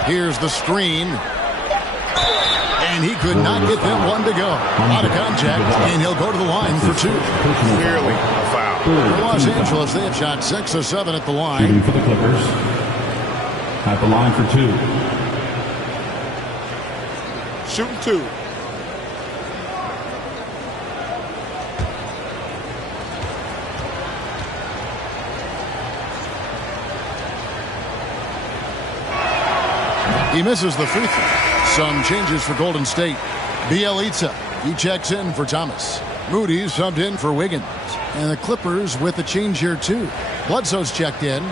Here's the screen. And he could not get that one to go. Out of contact, and he'll go to the line for 2. Clearly a foul. For Los Angeles, they have shot 6 of 7 at the line. Shooting for the Clippers. At the line for 2. Shooting 2. He misses the free throw. Some changes for Golden State. Bielitsa, he checks in for Thomas. Moody subbed in for Wiggins. And the Clippers with a change here too. Bledsoe's checked in.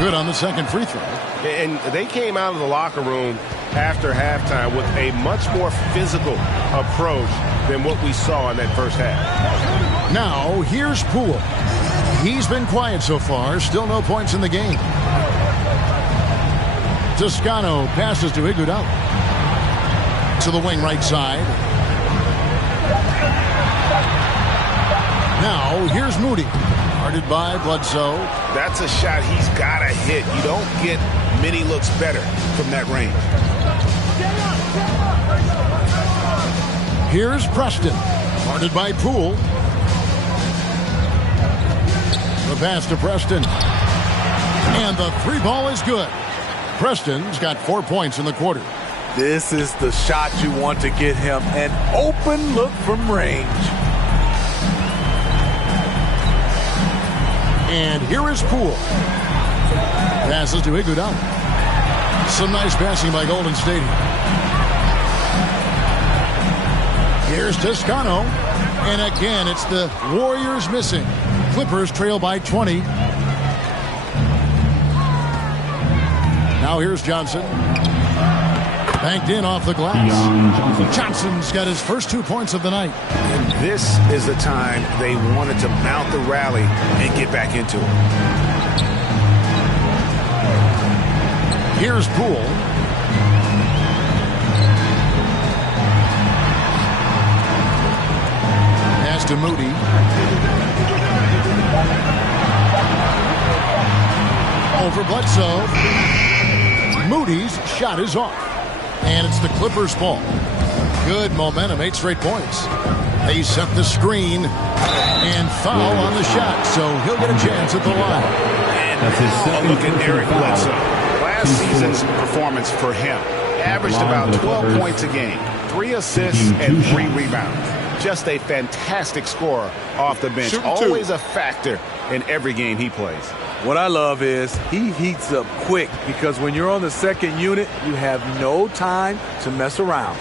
Good on the second free throw. And they came out of the locker room after halftime with a much more physical approach than what we saw in that first half. Now, here's Poole. He's been quiet so far. Still no points in the game. Toscano passes to Iguodala. To the wing right side. Now, here's Moody. Guarded by Bledsoe. That's a shot he's got to hit. You don't get many looks better from that range. Here's Preston. Guarded by Poole. The pass to Preston. And the 3 ball is good. Preston's got 4 points in the quarter. This is the shot you want to get him. An open look from range. And here is Poole. Passes to Iguodala. Some nice passing by Golden State. Here's Toscano. And again, it's the Warriors missing. Clippers trail by 20. Now Now here's Johnson. Banked in off the glass. Johnson's got his first 2 points of the night. And this is the time they wanted to mount the rally and get back into it. Here's Poole. Pass to Moody. Over Bledsoe. Moody's shot is off. And it's the Clippers' ball. Good momentum, 8 straight points. They set the screen and foul on the shot, so he'll get a chance at the line. And a look at Eric Bledsoe. Last season's performance for him averaged about 12 points a game, 3 assists and 3 rebounds. Just a fantastic scorer off the bench. Always a factor in every game he plays. What I love is he heats up quick because when you're on the second unit, you have no time to mess around.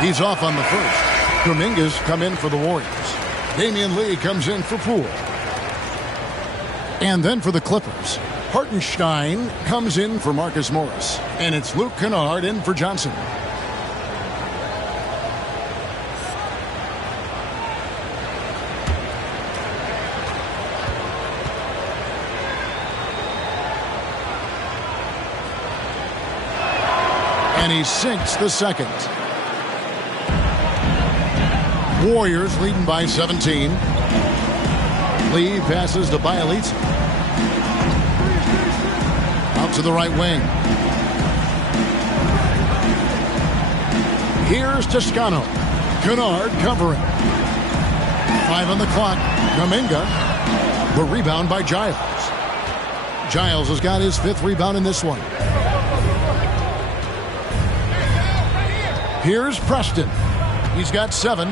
He's off on the first. Kuminga's come in for the Warriors. Damian Lee comes in for Poole. And then for the Clippers, Hartenstein comes in for Marcus Morris. And it's Luke Kennard in for Johnson. And he sinks the second. Warriors leading by 17. Lee passes to Bielitsa. Out to the right wing. Here's Toscano. Kennard covering. 5 on the clock. Kuminga. The rebound by Giles. Giles has got his 5th rebound in this one. Here's Preston. He's got 7.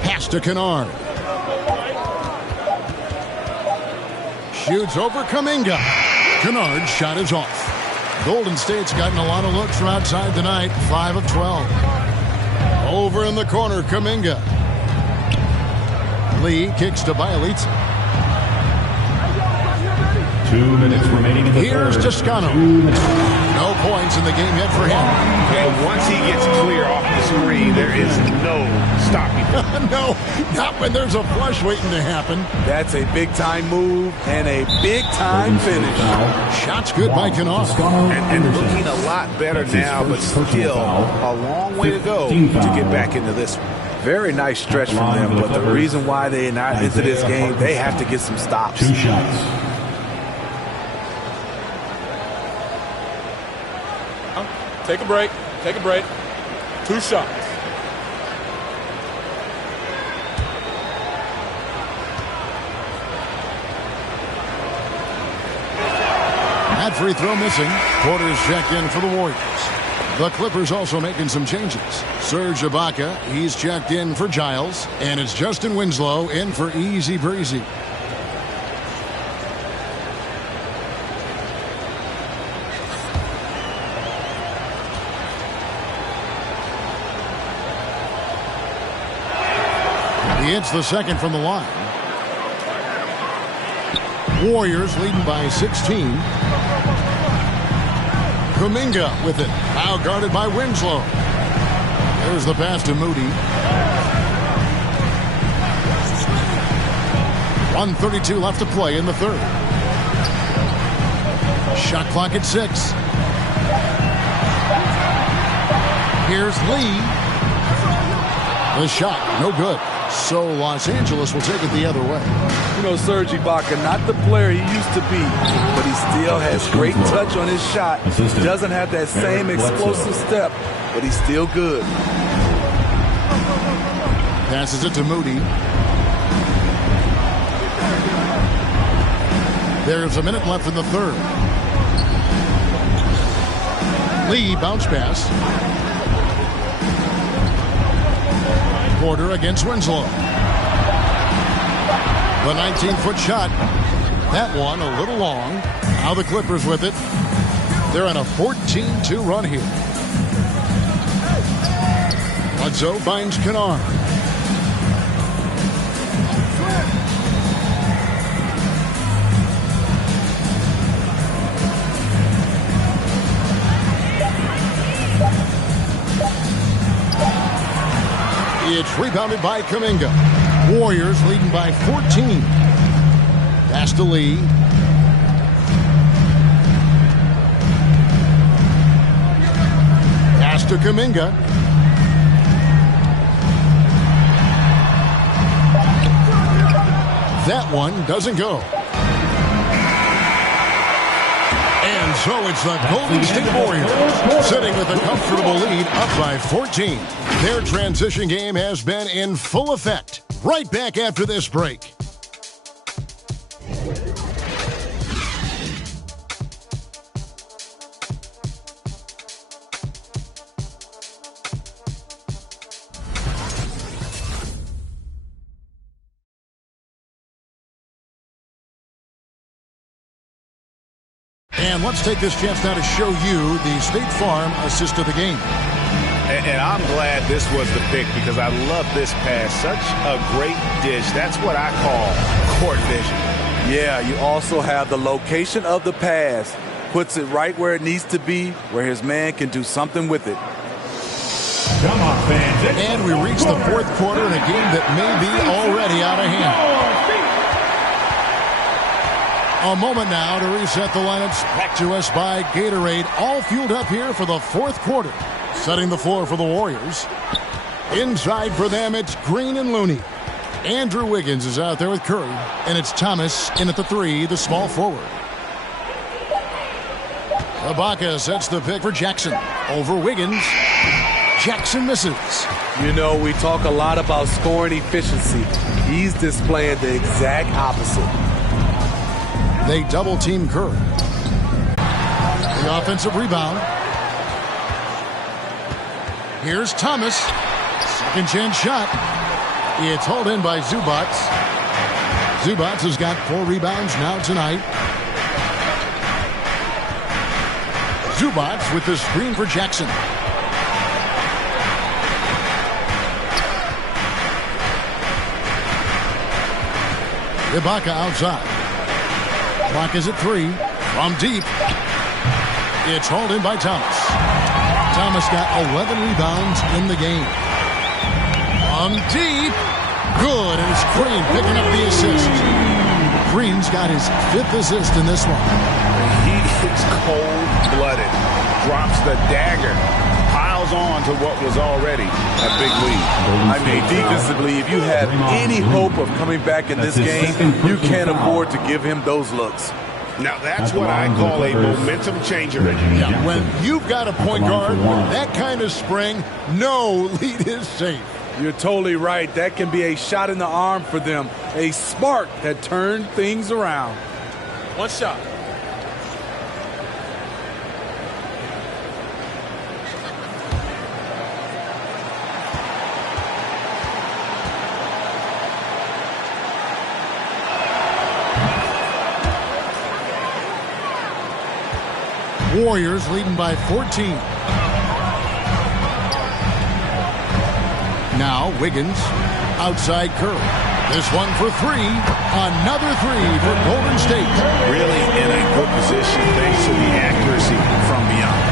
Pass to Kennard. Shoots over Kuminga. Kennard's shot is off. Golden State's gotten a lot of looks from outside tonight. 5 of 12. Over in the corner, Kuminga. Lee kicks to Bielitsa. 2 minutes remaining in the Here's third. Toscano. No points in the game yet for him. And once he gets clear off the screen, there is no stopping him. No, not when there's a flush waiting to happen. That's a big-time move and a big-time finish. Shot's good by Kennard. And looking a lot better now, but still a long way to go to get back into this one. Very nice stretch from them, but the reason why they're not into this game, they have to get some stops. 2 shots. Take a break. Take a break. 2 shots. That free throw missing. Porter's checked in for the Warriors. The Clippers also making some changes. Serge Ibaka, he's checked in for Giles. And it's Justin Winslow in for Easy Breezy. He hits the second from the line. Warriors leading by 16. Kuminga with it. Now guarded by Winslow. There's the pass to Moody. 1:32 left to play in the third. Shot clock at 6. Here's Lee. The shot, no good. So Los Angeles will take it the other way. You know, Serge Ibaka, not the player he used to be, but he still has great touch on his shot. Doesn't have that same explosive step, but he's still good. Passes it to Moody. There's a minute left in the third. Lee bounce pass. Porter against Winslow. The 19-foot shot. That one a little long. Now the Clippers with it. They're on a 14-2 run here. Bledsoe finds Kennard. It's rebounded by Kuminga. Warriors leading by 14. Pass to Lee. Pass to Kuminga. That one doesn't go. And so it's the Golden State Warriors sitting with a comfortable lead up by 14. Their transition game has been in full effect. Right back after this break. And let's take this chance now to show you the State Farm assist of the game. And I'm glad this was the pick because I love this pass. Such a great dish. That's what I call court vision. Yeah, you also have the location of the pass. Puts it right where it needs to be, where his man can do something with it. Come on, fans. And we reach the fourth quarter in a game that may be already out of hand. A moment now to reset the lineups. Back to us by Gatorade. All fueled up here for the fourth quarter. Setting the floor for the Warriors. Inside for them, it's Green and Looney. Andrew Wiggins is out there with Curry. And it's Thomas in at the 3, the small forward. Ibaka sets the pick for Jackson. Over Wiggins. Jackson misses. You know, we talk a lot about scoring efficiency. He's displaying the exact opposite. They double-team Curry. The offensive rebound. Here's Thomas. Second chance shot. It's hauled in by Zubats. Zubats has got 4 rebounds now tonight. Zubats with the screen for Jackson. Ibaka outside. Clock is at 3. From deep. It's hauled in by Thomas. Thomas got 11 rebounds in the game. From deep. Good. And it's Green picking up the assist. Green's got his 5th assist in this one. He is cold-blooded. Drops the dagger. Piles on to what was already a big lead. I mean, defensively, if you have any hope of coming back in this game, you can't afford to give him those looks. Now, that's what I call a momentum changer. Yeah, when you've got a point guard, that kind of spring, no lead is safe. You're totally right. That can be a shot in the arm for them. A spark that turned things around. One shot. Warriors leading by 14. Now Wiggins outside Curry. This one for 3. Another 3 for Golden State. Really in a good position thanks to the accuracy from beyond.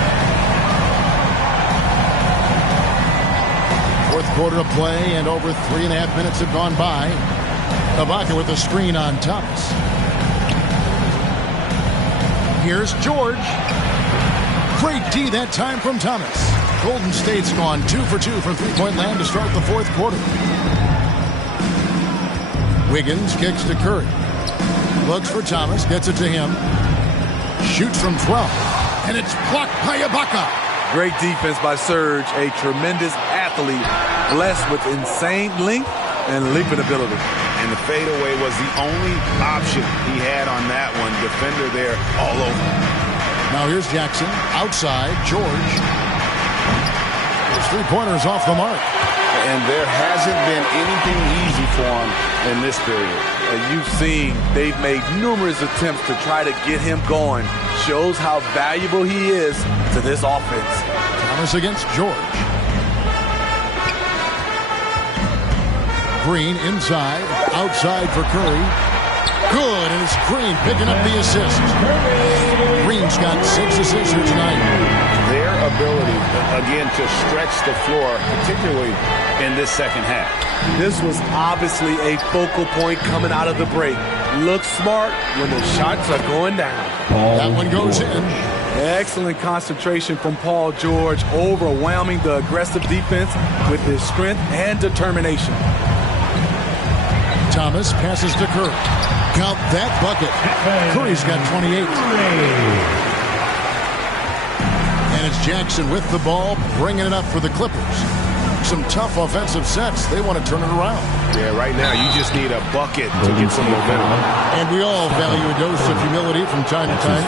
Fourth quarter of play and over 3.5 minutes have gone by. Ibaka with the screen on Thomas. Here's George. Great D that time from Thomas. Golden State's gone 2 for 2 from three-point land to start the fourth quarter. Wiggins kicks to Curry. Looks for Thomas, gets it to him. Shoots from 12. And it's blocked by Ibaka. Great defense by Serge, a tremendous athlete, blessed with insane length and leaping ability. And the fadeaway was the only option he had on that one. Defender there all over. Now here's Jackson. Outside, George. His 3-pointers off the mark. And there hasn't been anything easy for him in this period. As you've seen, they've made numerous attempts to try to get him going. Shows how valuable he is to this offense. Thomas against George. Green inside, outside for Curry. Good, and it's Green picking up the assist. Green Wiggins got 6 assists here tonight. Their ability, again, to stretch the floor, particularly in this second half. This was obviously a focal point coming out of the break. Look smart when the shots are going down. That one goes in. Excellent concentration from Paul George, overwhelming the aggressive defense with his strength and determination. Thomas passes to Curry. Count that bucket. Curry's got 28. And it's Jackson with the ball, bringing it up for the Clippers. Some tough offensive sets. They want to turn it around. Yeah, right now you just need a bucket to get some momentum. And we all value a dose of humility from time to time.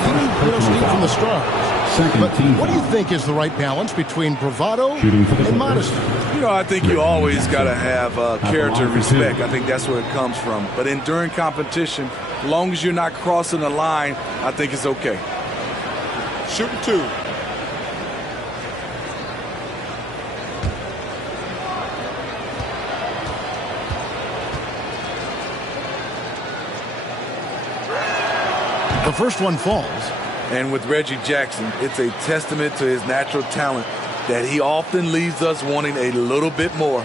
Even speak from the stars. But what do you think is the right balance between bravado and modesty? You know, I think you always got to have character and respect. I think that's where it comes from. But during competition, as long as you're not crossing the line, I think it's okay. Shooting 2. The first one falls. And with Reggie Jackson, it's a testament to his natural talent that he often leaves us wanting a little bit more.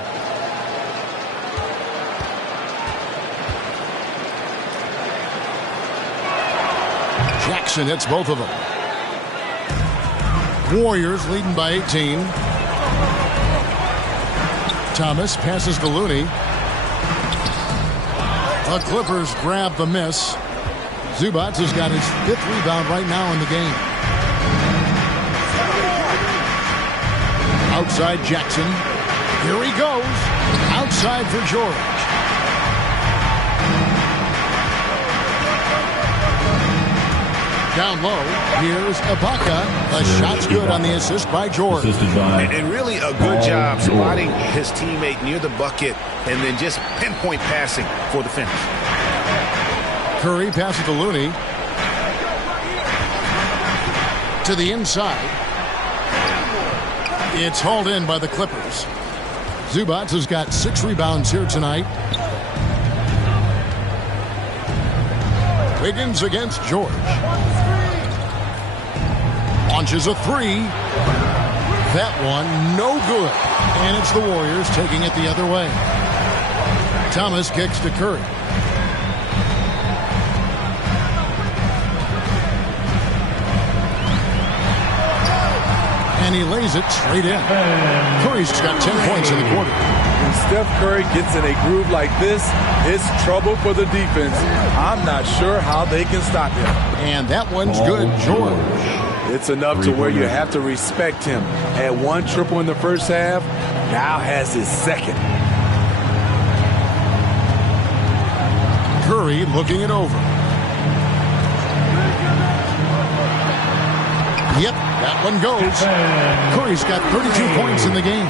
Jackson hits both of them. Warriors leading by 18. Thomas passes to Looney. The Clippers grab the miss. Zubac has got his 5th rebound right now in the game. Outside Jackson. Here he goes. Outside for George. Down low, here's Ibaka. The shot's good on the assist by George. And really a good job spotting his teammate near the bucket and then just pinpoint passing for the finish. Curry passes to Looney. To the inside. It's hauled in by the Clippers. Zubac has got 6 rebounds here tonight. Wiggins against George. Launches a 3. That one, no good. And it's the Warriors taking it the other way. Thomas kicks to Curry. And he lays it straight in. Curry's got 10 points in the quarter. When Steph Curry gets in a groove like this, it's trouble for the defense. I'm not sure how they can stop him. And that one's good, George. It's enough to where you have to respect him. Had 1 triple in the first half, now has his 2nd. Curry looking it over. Yep, that one goes. Curry's got 32 points in the game.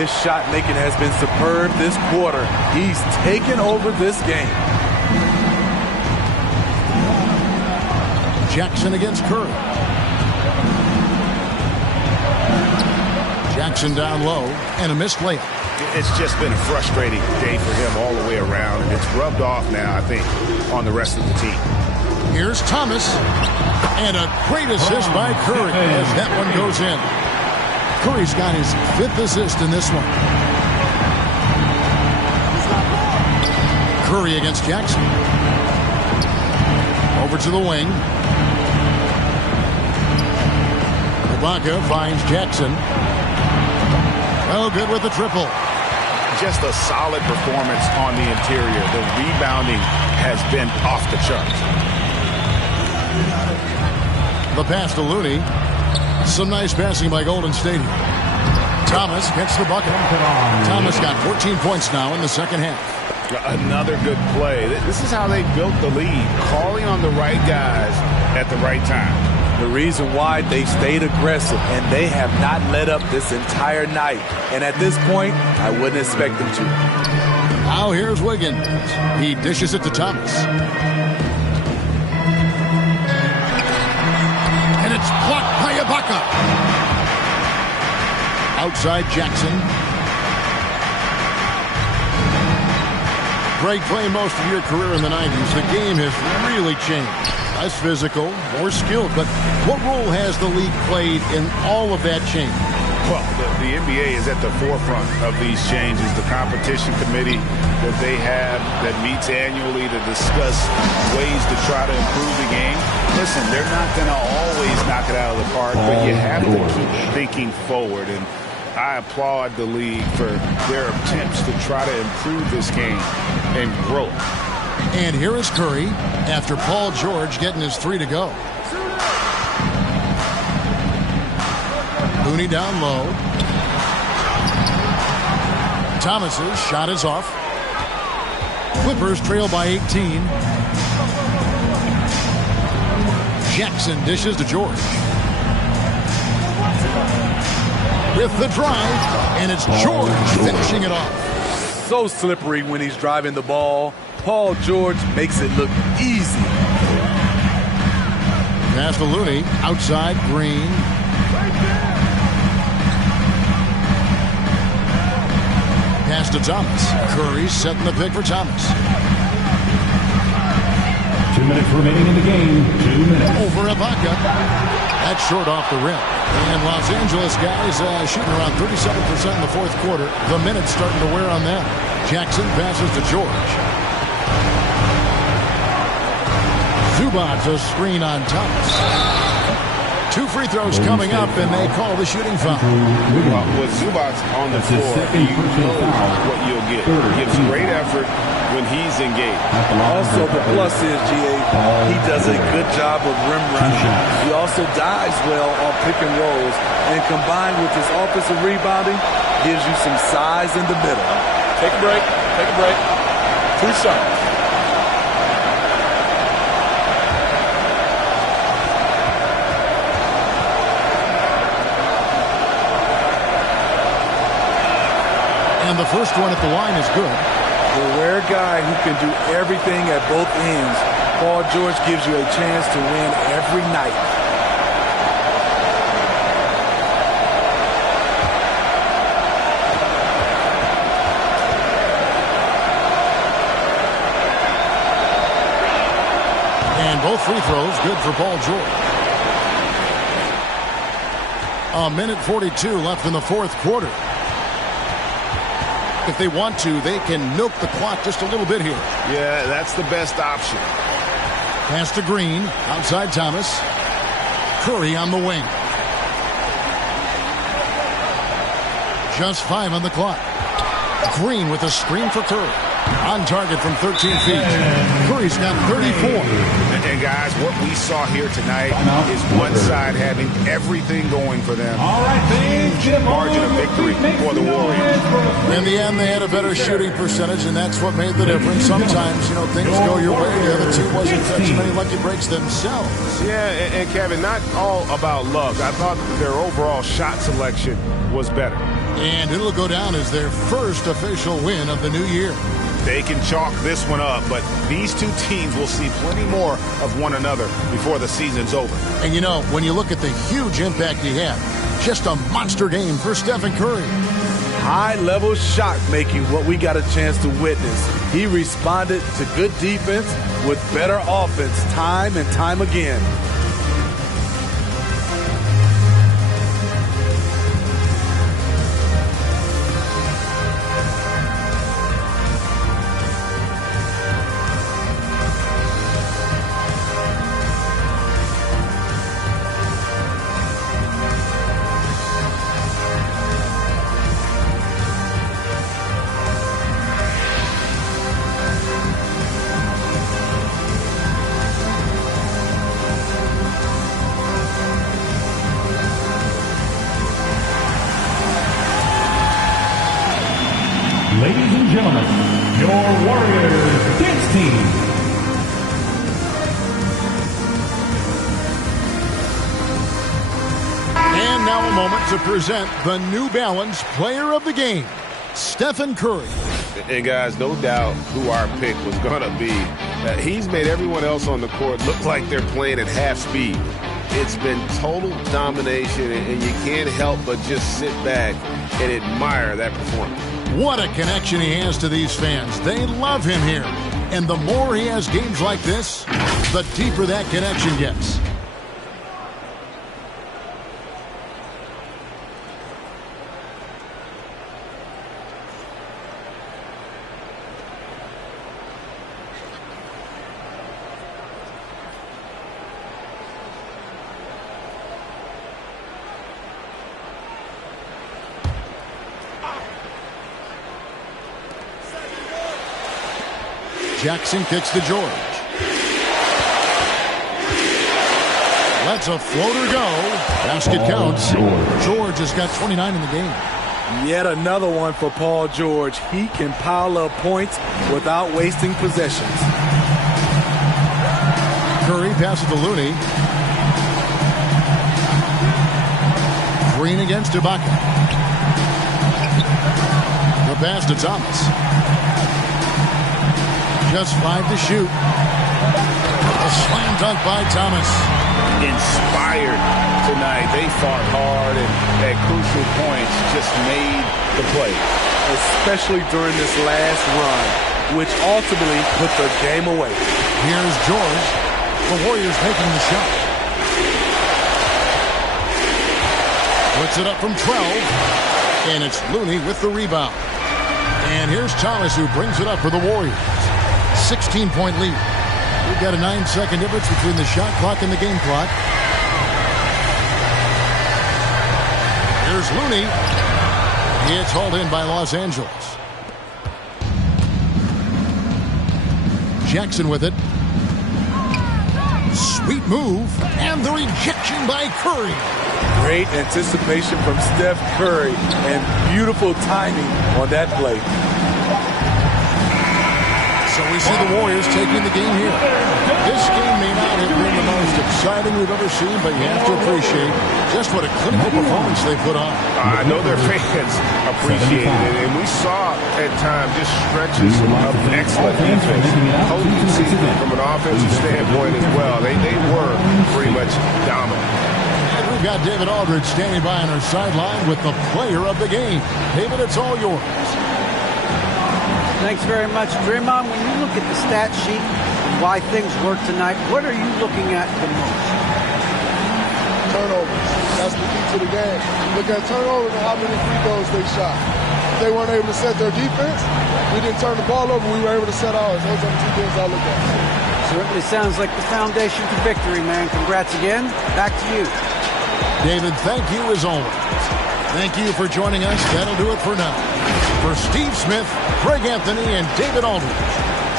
His shot making has been superb this quarter. He's taken over this game. Jackson against Curry. Jackson down low and a missed layup. It's just been a frustrating day for him all the way around, and it's rubbed off now, I think, on the rest of the team. Here's Thomas. And a great assist by Curry as that one goes in. Curry's got his 5th assist in this one. Curry against Jackson. Over to the wing. Ibaka finds Jackson. Well, good with the triple. Just a solid performance on the interior. The rebounding has been off the charts. The pass to Looney. Some nice passing by Golden State. Thomas gets the bucket. Thomas got 14 points now in the second half. Another good play. This is how they built the lead, calling on the right guys at the right time. The reason why they stayed aggressive, and they have not let up this entire night. And at this point, I wouldn't expect them to. Now here's Wiggins. He dishes it to Thomas. And it's blocked by Ibaka. Outside Jackson. Greg, playing most of your career in the 90s, the game has really changed. Less physical, more skilled. But what role has the league played in all of that change? Well, the NBA is at the forefront of these changes. The competition committee that they have that meets annually to discuss ways to try to improve the game. Listen, they're not going to always knock it out of the park, but you have to keep thinking forward. And I applaud the league for their attempts to try to improve this game and grow. And here is Curry after Paul George getting his 3 to go. Looney down low. Thomas's shot is off. Clippers trail by 18. Jackson dishes to George. With the drive, and it's George finishing it off. So slippery when he's driving the ball. Paul George makes it look easy. Pass to Looney, outside Green. Pass to Thomas. Curry setting the pick for Thomas. 2 minutes remaining in the game. 2 minutes. Over Ibaka. That's short off the rim. And Los Angeles guys shooting around 37% in the fourth quarter. The minutes starting to wear on them. Jackson passes to George. Zubac's a screen on Thomas. 2 free throws coming up, and they call the shooting foul. With Zubac's on the floor, you know what you'll get. He gives great effort when he's engaged. Also, the plus is, GA, he does a good job of rim running. He also dives well on pick and rolls, and combined with his offensive rebounding, gives you some size in the middle. Take a break. Take a break. 2 shots. And the first one at the line is good. The rare guy who can do everything at both ends. Paul George gives you a chance to win every night. And both free throws good for Paul George. 1:42 left in the fourth quarter. If they want to, they can milk the clock just a little bit here. Yeah, that's the best option. Pass to Green, outside Thomas. Curry on the wing. Just 5 on the clock. Green with a screen for Curry. On target from 13 feet. Curry's got 34. And guys, what we saw here tonight is one side having everything going for them. All right, huge margin of victory for the Warriors. In the end, they had a better shooting percentage, and that's what made the difference. Sometimes, things go your way. The other team wasn't touching many lucky breaks themselves. Yeah, and Kevin, not all about luck. I thought their overall shot selection was better. And it'll go down as their first official win of the new year. They can chalk this one up, but these two teams will see plenty more of one another before the season's over. And when you look at the huge impact he had, just a monster game for Stephen Curry. High-level shot making, what we got a chance to witness. He responded to good defense with better offense time and time again. Ladies and gentlemen, your Warriors dance team. And now a moment to present the New Balance Player of the Game, Stephen Curry. And guys, no doubt who our pick was going to be. He's made everyone else on the court look like they're playing at half speed. It's been total domination, and you can't help but just sit back and admire that performance. What a connection he has to these fans. They love him here. And the more he has games like this, the deeper that connection gets. Jackson kicks to George. Lets a floater go. Basket counts. George has got 29 in the game. Yet another one for Paul George. He can pile up points without wasting possessions. Curry passes to Looney. Green against Ibaka. The pass to Thomas. Just 5 to shoot. A slam dunk by Thomas. Inspired tonight. They fought hard and at crucial points just made the play. Especially during this last run, which ultimately put the game away. Here's George. The Warriors making the shot. Puts it up from 12. And it's Looney with the rebound. And here's Thomas who brings it up for the Warriors. 16-point lead. We've got a 9-second difference between the shot clock and the game clock. Here's Looney. It's hauled in by Los Angeles. Jackson with it. Sweet move. And the rejection by Curry. Great anticipation from Steph Curry and beautiful timing on that play. So we see the Warriors taking the game here. This game may not have been the most exciting we've ever seen, but you have to appreciate just what a clinical performance they put on. I know their fans appreciated it, and we saw at times just stretches of excellent defense. Potency from an offensive standpoint as well. They were pretty much dominant. And we've got David Aldridge standing by on our sideline with the player of the game. David, it's all yours. Thanks very much, Draymond. When you look at the stat sheet, why things work tonight, what are you looking at the most? Turnovers. That's the key to the game. Look at turnovers and how many free throws they shot. If they weren't able to set their defense, we didn't turn the ball over, we were able to set ours. Those are the two things I look at. Certainly sounds like the foundation to victory, man. Congrats again. Back to you. David, thank you as always. Thank you for joining us. That'll do it for now. For Steve Smith, Greg Anthony, and David Aldridge,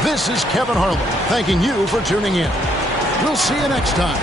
this is Kevin Harlan thanking you for tuning in. We'll see you next time